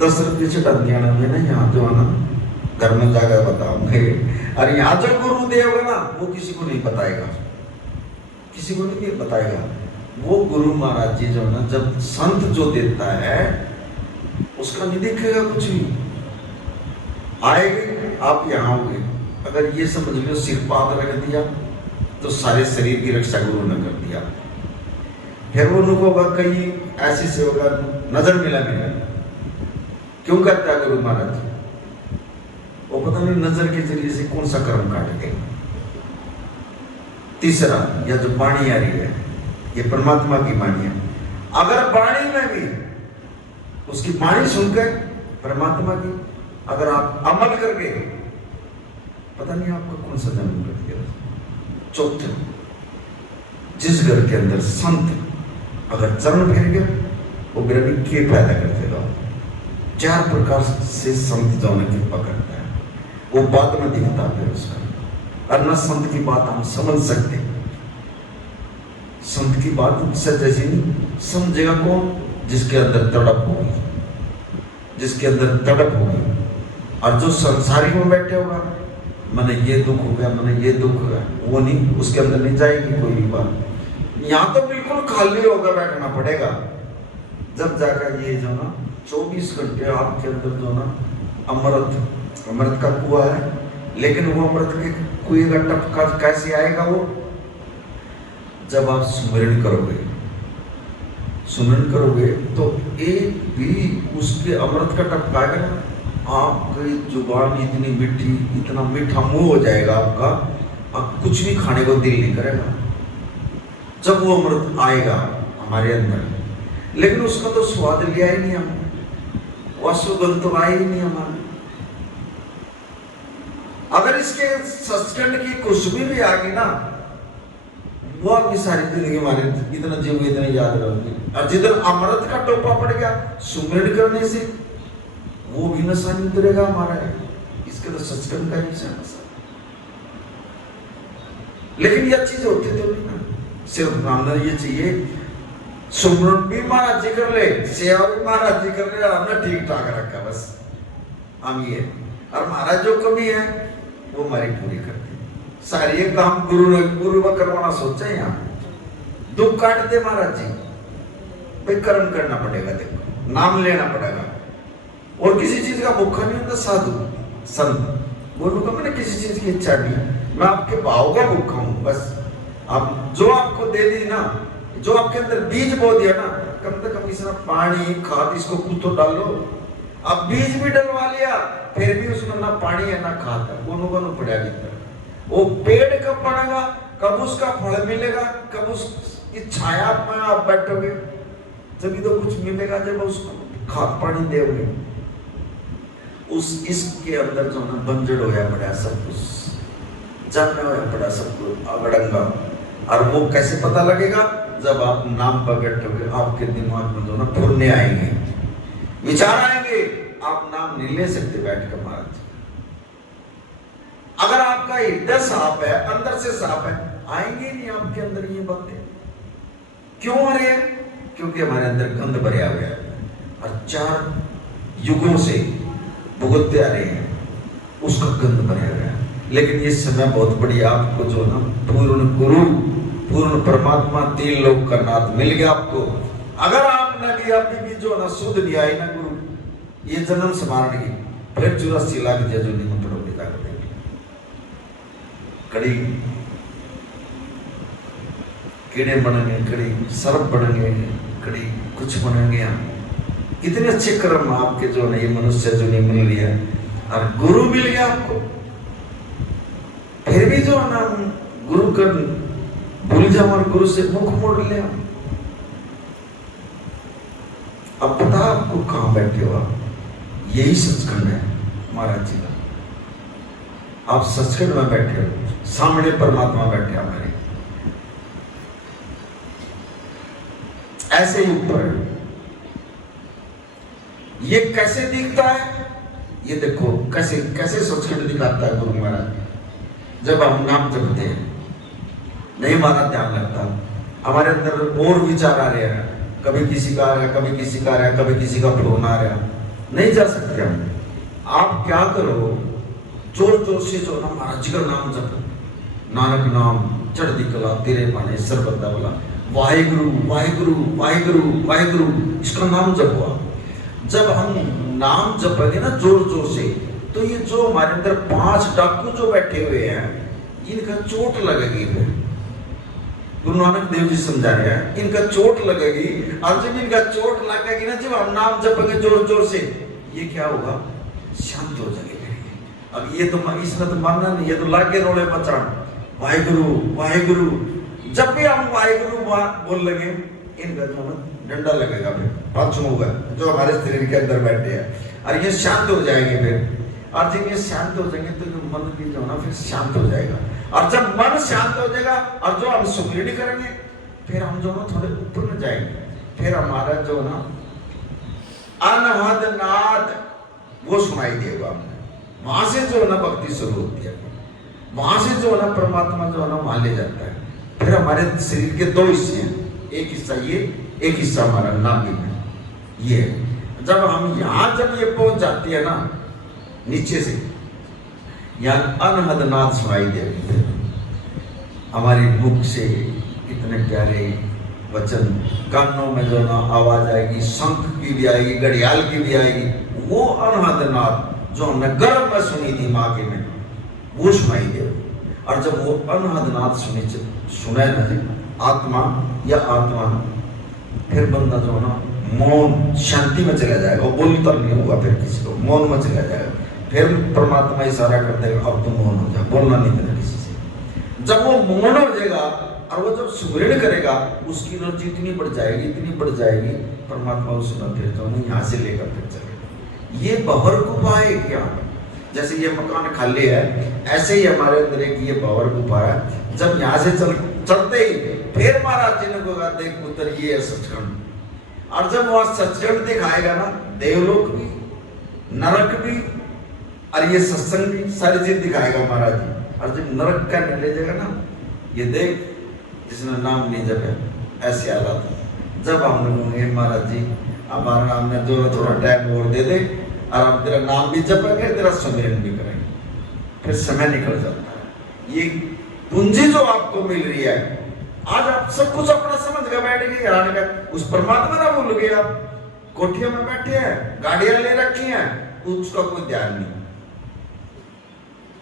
10 रुपये से डर गया ना, यहाँ जो है ना घर में जाकर बताऊंगे, और यहाँ जो गुरु देगा ना वो किसी को नहीं बताएगा, किसी को नहीं बताएगा। वो गुरु महाराज जी जो है ना, जब संत जो देता है उसका नहीं देखेगा कुछ भी। आएगे आप यहाँ होंगे, अगर ये समझ लो सिर पात रख दिया तो सारे शरीर की रक्षा गुरु ने कर दिया। फिर वो उनको कहीं ऐसी सेवा नजर मिला मिला क्यों करता है गुरु महाराज? वो पता नहीं नजर के जरिए से कौन सा कर्म काट दे। तीसरा, या जो वाणी आ रही है ये परमात्मा की वाणी है। अगर वाणी में भी उसकी वाणी सुनकर परमात्मा की अगर आप अमल करके, पता नहीं आपको कौन सा जन्म कर दिया। चौथा, जिस घर के अंदर संत अगर चरण फिर गया वो ग्रह के पैदा करते रहो। 4 प्रकार से संत जाने की पकड़ता है, वो बात में दिखता है उसका, और न संत की बात हम समझ सकते। संत की बात सच ऐसी नहीं समझेगा कौन? जिसके अंदर तड़प होगी, जिसके अंदर तड़प होगी। और जो संसारी में बैठे होगा, मैंने ये दुख हो गया, मैंने ये दुख हो गया, वो नहीं, उसके अंदर नहीं जाएगी कोई भी बात। यहाँ तो बिल्कुल खाली होकर बैठना पड़ेगा, जब जाकर ये जो ना 24 घंटे आपके अंदर जो ना अमृत का कुआं है, लेकिन वो अमृत के कुएं का टपका कैसे आएगा? वो जब आप सुमिरन करोगे, सुमिरन करोगे तो एक भी उसके अमृत का टपका आएगा, आपकी जुबान इतनी मीठी, इतना मीठा मुंह हो जाएगा आपका, आप कुछ भी खाने को दिल नहीं करेगा जब वो अमृत आएगा हमारे अंदर। लेकिन उसका तो स्वाद लिया ही नहीं हमने, वह सुगंध तो आई ही नहीं हमारे। अगर इसके सचखंड की खुशबू भी आ गई ना, वो आपकी सारी जिंदगी हमारे इतना जीव इतना याद रहोगी। और जिधर अमृत का टोपा पड़ गया सुमिरन करने से, वो भी नशा नहीं उतरेगा हमारा। इसके तो सचखंड का ही नशा। लेकिन यह चीज होती तो नहीं ना, सिर्फ ब्राह्मण ये चाहिए सुमरन भी महाराज जी कर ले, सेवा भी महाराज जी कर ले, और हमने ठीक ठाक रखा बस हम ये। और महाराज जो कमी है वो हमारी पूरी करते। सारी एक काम गुरु व करवाना सोचा है यहाँ, दुख काट दे महाराज जी, भाई कर्म करना पड़ेगा, देखो नाम लेना पड़ेगा। और किसी चीज का भूखा नहीं होता साधु संत। बोलूंगा मैंने किसी चीज की इच्छा नहीं, मैं आपके भाव का भूखा हूं बस। आप जो आपको दे दी ना, जो आपके अंदर बीज बो दिया ना, कम से कम इसमें पानी खाद इसको कुछ तो डालो। अब बीज भी डलवा लिया फिर भी उसमें ना पानी है ना खाद है, वो पड़ा भीतर। वो पेड़ कब बढ़ेगा, कब उसका फल मिलेगा, कब उसकी छाया में आप बैठोगे, जब तो कुछ मिलेगा जब उसको खाद पानी दोगे। उस इसके अंदर जो ना बंजड़ होया पड़ा सब कुछ, जानना होया पड़ा सब कुछ अगड़ंगा। और वो कैसे पता लगेगा, जब आप नाम पर बैठोगे आपके दिमाग में जो ना फुरने आएंगे, विचार आएंगे, आप नाम नहीं ले सकते बैठ कर महाराज। अगर आपका हृदय साफ है, अंदर से साफ है, आएंगे नहीं आपके अंदर ये बातें। क्यों आ रहे हैं? क्योंकि हमारे अंदर गंध भरा हुआ है और 4 युगों से भुगतते आ रहे हैं, उसका गंध भरा हुआ है। लेकिन ये समय बहुत बढ़िया, आपको जो ना पूर्ण गुरु, पूर्ण परमात्मा, 3 लोक का नाथ मिल गया आपको। अगर आपने भी अभी भी जो ना शुद्ध नहीं आई ना गुरु, ये जन्म स्मारण की, फिर 84 लाख जजुनी में पढ़ो दिखा देंगे। कड़ी कीड़े बनेंगे, कड़ी सर्प बनेंगे, कड़ी कुछ बनेंगे। हम इतने अच्छे कर्म आपके जो ना ये मनुष्य जो नहीं मिल गया और गुरु मिल गया आपको, फिर भी जो ना गुरु कर भूल जाओ और गुरु से मुख मोड़ ले। अब पता आपको कहां बैठे हो आप, यही सचखंड है महाराज जी का। आप सचखंड में बैठे हो, सामने परमात्मा बैठे हमारे, ऐसे ही ऊपर। ये कैसे दिखता है, ये देखो कैसे कैसे सचखंड दिखाता है गुरु महाराज। जब हम नाम जपते हैं, नहीं हमारा ध्यान लगता, हमारे अंदर और विचार आ रहे हैं, कभी किसी का आ रहा है, कभी किसी का आ रहा है, कभी किसी का फोन आ रहा है, नहीं जा सकते हम। आप क्या करो, जोर जोर से जो ना महाराज जी का नाम जपो। नानक नाम चढ़ती कला तेरे पाने सर्वदा भला, वाहिगुरु वाहिगुरु वाहिगुरु वाहिगुरु, इसका नाम जपो। जब हम नाम जपेंगे ना जोर जोर से, तो ये जो हमारे अंदर 5 डाकू जो बैठे हुए हैं, इनका चोट लगेगी। फिर गुरु नानक देव जी समझा रहे हैं, इनका चोट लगेगी। और जब इनका चोट लगेगी ना, जब हम नाम जपेंगे जोर जोर से, ये क्या होगा, शांत हो जाएंगे। अब ये तो इसमें तो मानना नहीं, ये तो लागे रोले बचान वाहिगुरु वाहिगुरु। जब भी हम वाहिगुरु बोल लगे, इनका जो ना डंडा लगेगा, फिर पांचों होगा जो हमारे शरीर के अंदर बैठे हैं, और ये शांत हो जाएंगे। फिर और जब ये शांत हो जाएंगे तो मन भी जो ना फिर शांत हो जाएगा। और जब मन शांत हो जाएगा और जो हम सुमिरन करेंगे, फिर हम जो ना थोड़े ऊपर में जाएंगे। फिर हमारा जो ना अनहद नाद वो सुनाई देगा हमने, वहां से जो ना भक्ति शुरू होती है, वहां से जो ना परमात्मा जो ना वहां ले जाता है। फिर हमारे शरीर के 2 हिस्से हैं, एक हिस्सा ये, एक हिस्सा हमारा नाभि में। ये जब हम यहाँ जब ये पहुंच जाती है ना नीचे से, यहाँ अनहद नाद सुनाई देते हमारी मुख से, इतने प्यारे वचन, कानों में जो ना आवाज आएगी, शंख की भी आएगी, घड़ियाल की भी आएगी। वो अनहद नाद जो हमने गर्भ में सुनी थी माँ के में, वो सुनाई दे। और जब वो अनहद नाद सुने ना जी आत्मा या आत्मा, फिर बंदा जो ना मौन शांति में चला जाएगा, वो बोलता नहीं होगा, फिर किसी को मौन में चला जाएगा। फिर परमात्मा इशारा करते हैं, अब तुम मौन हो जाओ, बोलना नहीं देना किसी से। जब वो मौन हो जाएगा और वो जब सुमिरन करेगा, उसकी एनर्जी इतनी बढ़ जाएगी, इतनी बढ़ जाएगी, परमात्मा उसमें फिर जो यहाँ से लेकर फिर चलेगा। ये बहर को पाए क्या, जैसे ये मकान खाली है, ऐसे ही हमारे अंदर एक ये बावर गुफा है। जब यहाँ से चलते ही फिर महाराज जी ने कहा देख पुत्र ये है सचखंड। और जब वहां सचखंड दिखाएगा ना, देवलोक भी, नरक भी और ये सत्संग भी, सारी चीज दिखाएगा महाराज जी। और जब नरक का ले जाएगा ना, ये देख जिसने नाम नहीं जपे, ऐसे हालात। जब हम लोग होंगे महाराज जी हमारा नाम ने जो थोड़ा टाइम और दे दे और हम तेरा नाम भी जपेंगे, तेरा सुमिरन भी करेंगे, फिर समय निकल जाता है। ये पूंजी जो आपको मिल रही है, आज आप सब कुछ अपना समझ के बैठ गए यार, उस परमात्मा ना भूल गए। आप कोठियों में बैठे हैं, गाड़ियां ले रखी हैं, उसका कोई ध्यान नहीं।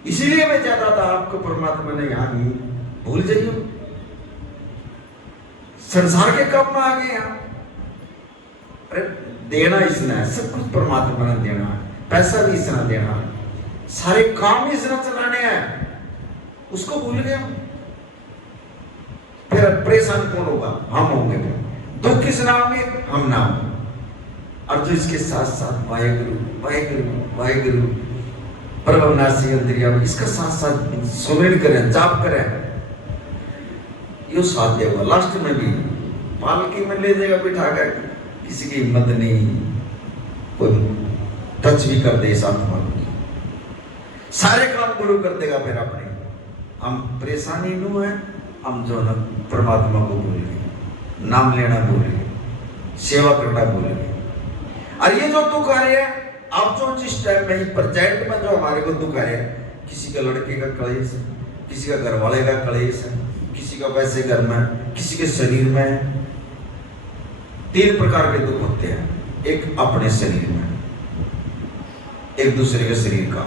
इसीलिए मैं चाहता था आपको परमात्मा ने यहां भूल जाइए, संसार के काम में आ गए आप। अरे देना इसने है, सब कुछ परमात्मा ने देना है, पैसा भी इसने देना है, सारे काम भी इसने चलाने हैं, उसको भूल गया। फिर परेशान कौन होगा? हम होंगे। दुख किस नाम में? हम नाम। और जो इसके साथ साथ वाहेगुरु वाहेगुरु वाहेगुरु परमनासी अंतर्यामी, इसका साथ साथ सुमिरन करें, जाप करें, यो साथ देगा। लास्ट में भी पालकी में ले जाएगा बिठा कर, किसी की हिम्मत नहीं कोई टच भी कर दे इस आत्मा को, सारे काम गुरु कर देगा। फिर अपने हम परेशानी नू है, हम जो ना परमात्मा को भूल गए, नाम लेना भूल गए, सेवा करना भूल गए। और ये जो दुख आ रहे हैं, अब जो जिस टाइम में प्रेजेंट में जो हमारे को दुख आ रहे हैं, किसी का लड़के का कलेश है, किसी का घर वाले का कलेश है, किसी का वैसे घर में, किसी के शरीर में। 3 प्रकार के दुख होते हैं, एक अपने शरीर में, एक दूसरे के शरीर का,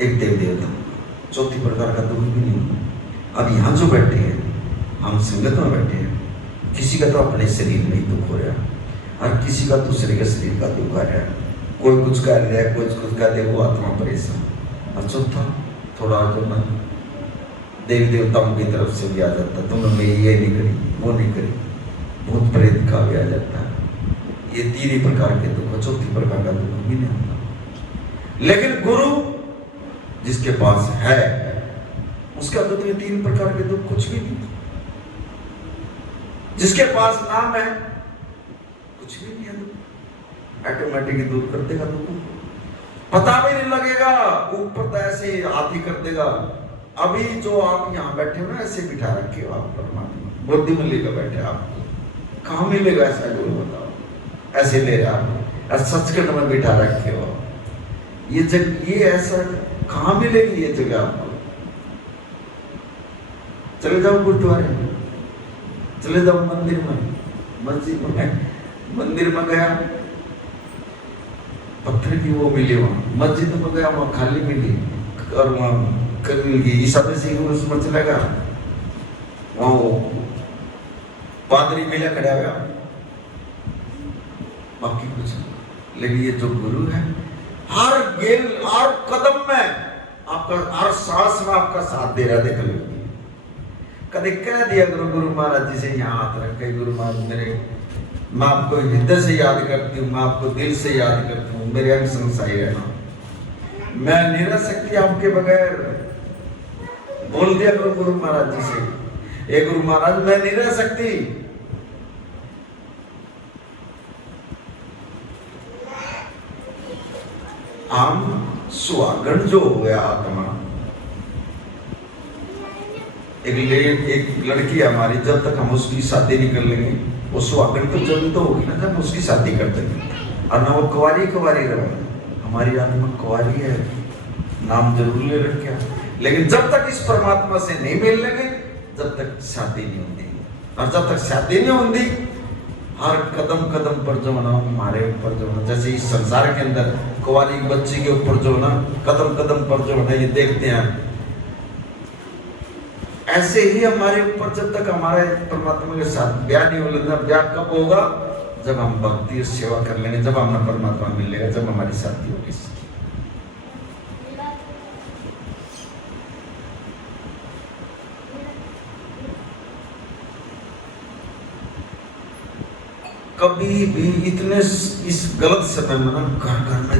एक देव देवता। चौथी प्रकार का दुख भी नहीं। अब यहाँ जो बैठे हैं, हम संगत में बैठे हैं, किसी का तो अपने शरीर में ही दुख हो रहा है और किसी का दूसरे के शरीर का दुख आ रहा है। कोई कुछ कर रहा है, कोई कुछ कर दे, वो आत्मा परेशान। और चौथा थोड़ा जो ना देवी देवताओं की तरफ से भी आ जाता है, तुमने ये नहीं करी, वो नहीं करी, भूत प्रेत का भी आ जाता है। ये 3 ही प्रकार के दुख, चौथी प्रकार का दुख भी नहीं होता। लेकिन गुरु जिसके पास है, उसका दुख, ये 3 प्रकार के दुख कुछ भी नहीं। जिसके पास नाम है, कुछ भी नहीं है दुख, ऑटोमेटिक दूर कर देगा दुख, पता भी नहीं लगेगा, ऊपर तो ऐसे हाथ ही कर देगा। अभी जो आप यहाँ बैठे हो ना, ऐसे बिठा रखे हो आप, परमात्मा बुद्धि में लेकर बैठे, आपको कहाँ मिलेगा ऐसा गुरु बताओ? ऐसे ले रहे आप, सचखंड में बिठा रखे हो, ये जग, ये ऐसा कहाँ मिलेगी ये जगह आपको? चले जाओ गुरुद्वारे में, चले जाओ मंदिर में, मस्जिद में, मंदिर में गया पत्थर की वो मिली, वहां मस्जिद में गया वहां खाली मिली, और वहां ईसा मसीह उसमें चलेगा, वहां पादरी मिला खड़ा हुआ, बाकी कुछ। लेकिन ये जो गुरु है, हर गेल हर कदम में आपका, हर सांस में आपका साथ दे रहा। देख लो, कभी कह दिया गुरु महाराज जी से यहाँ हाथ रख के, गुरु महाराज मेरे, मैं आपको हृदय से याद करती हूँ, मैं आपको दिल से याद करती हूँ, मेरे अंग संग सही रहना, मैं नहीं रह सकती आपके बगैर। बोल दिया गुरु महाराज जी से, ए गुरु महाराज मैं नहीं रह सकती। हम सुहागण जो हो गया आत्मा, एक लड़की हमारी, जब तक हम उसकी शादी नहीं कर लेंगे, वो सुहागण तो जब तो होगी ना जब उसकी शादी कर देंगे। और ना वो कुंवारी रहे, हमारी आत्मा कुंवारी है, नाम जरूर ले रखे, लेकिन जब तक इस परमात्मा से नहीं मिल लेंगे, जब तक शादी नहीं होती। और जब तक शादी नहीं होती, हर कदम कदम पर जो ना हमारे ऊपर जो ना, जैसे इस संसार के अंदर कुंवारी बच्ची के ऊपर जो ना कदम कदम पर जो ना ये देखते हैं, ऐसे ही हमारे ऊपर जब तक हमारे परमात्मा के साथ ब्याह नहीं हो लेता। ब्याह कब होगा? जब हम भक्ति और सेवा कर लेंगे, जब हमें परमात्मा मिलेगा, जब हमारी शादी होगी। कभी भी इतने इस गलत समय में ना घर घर में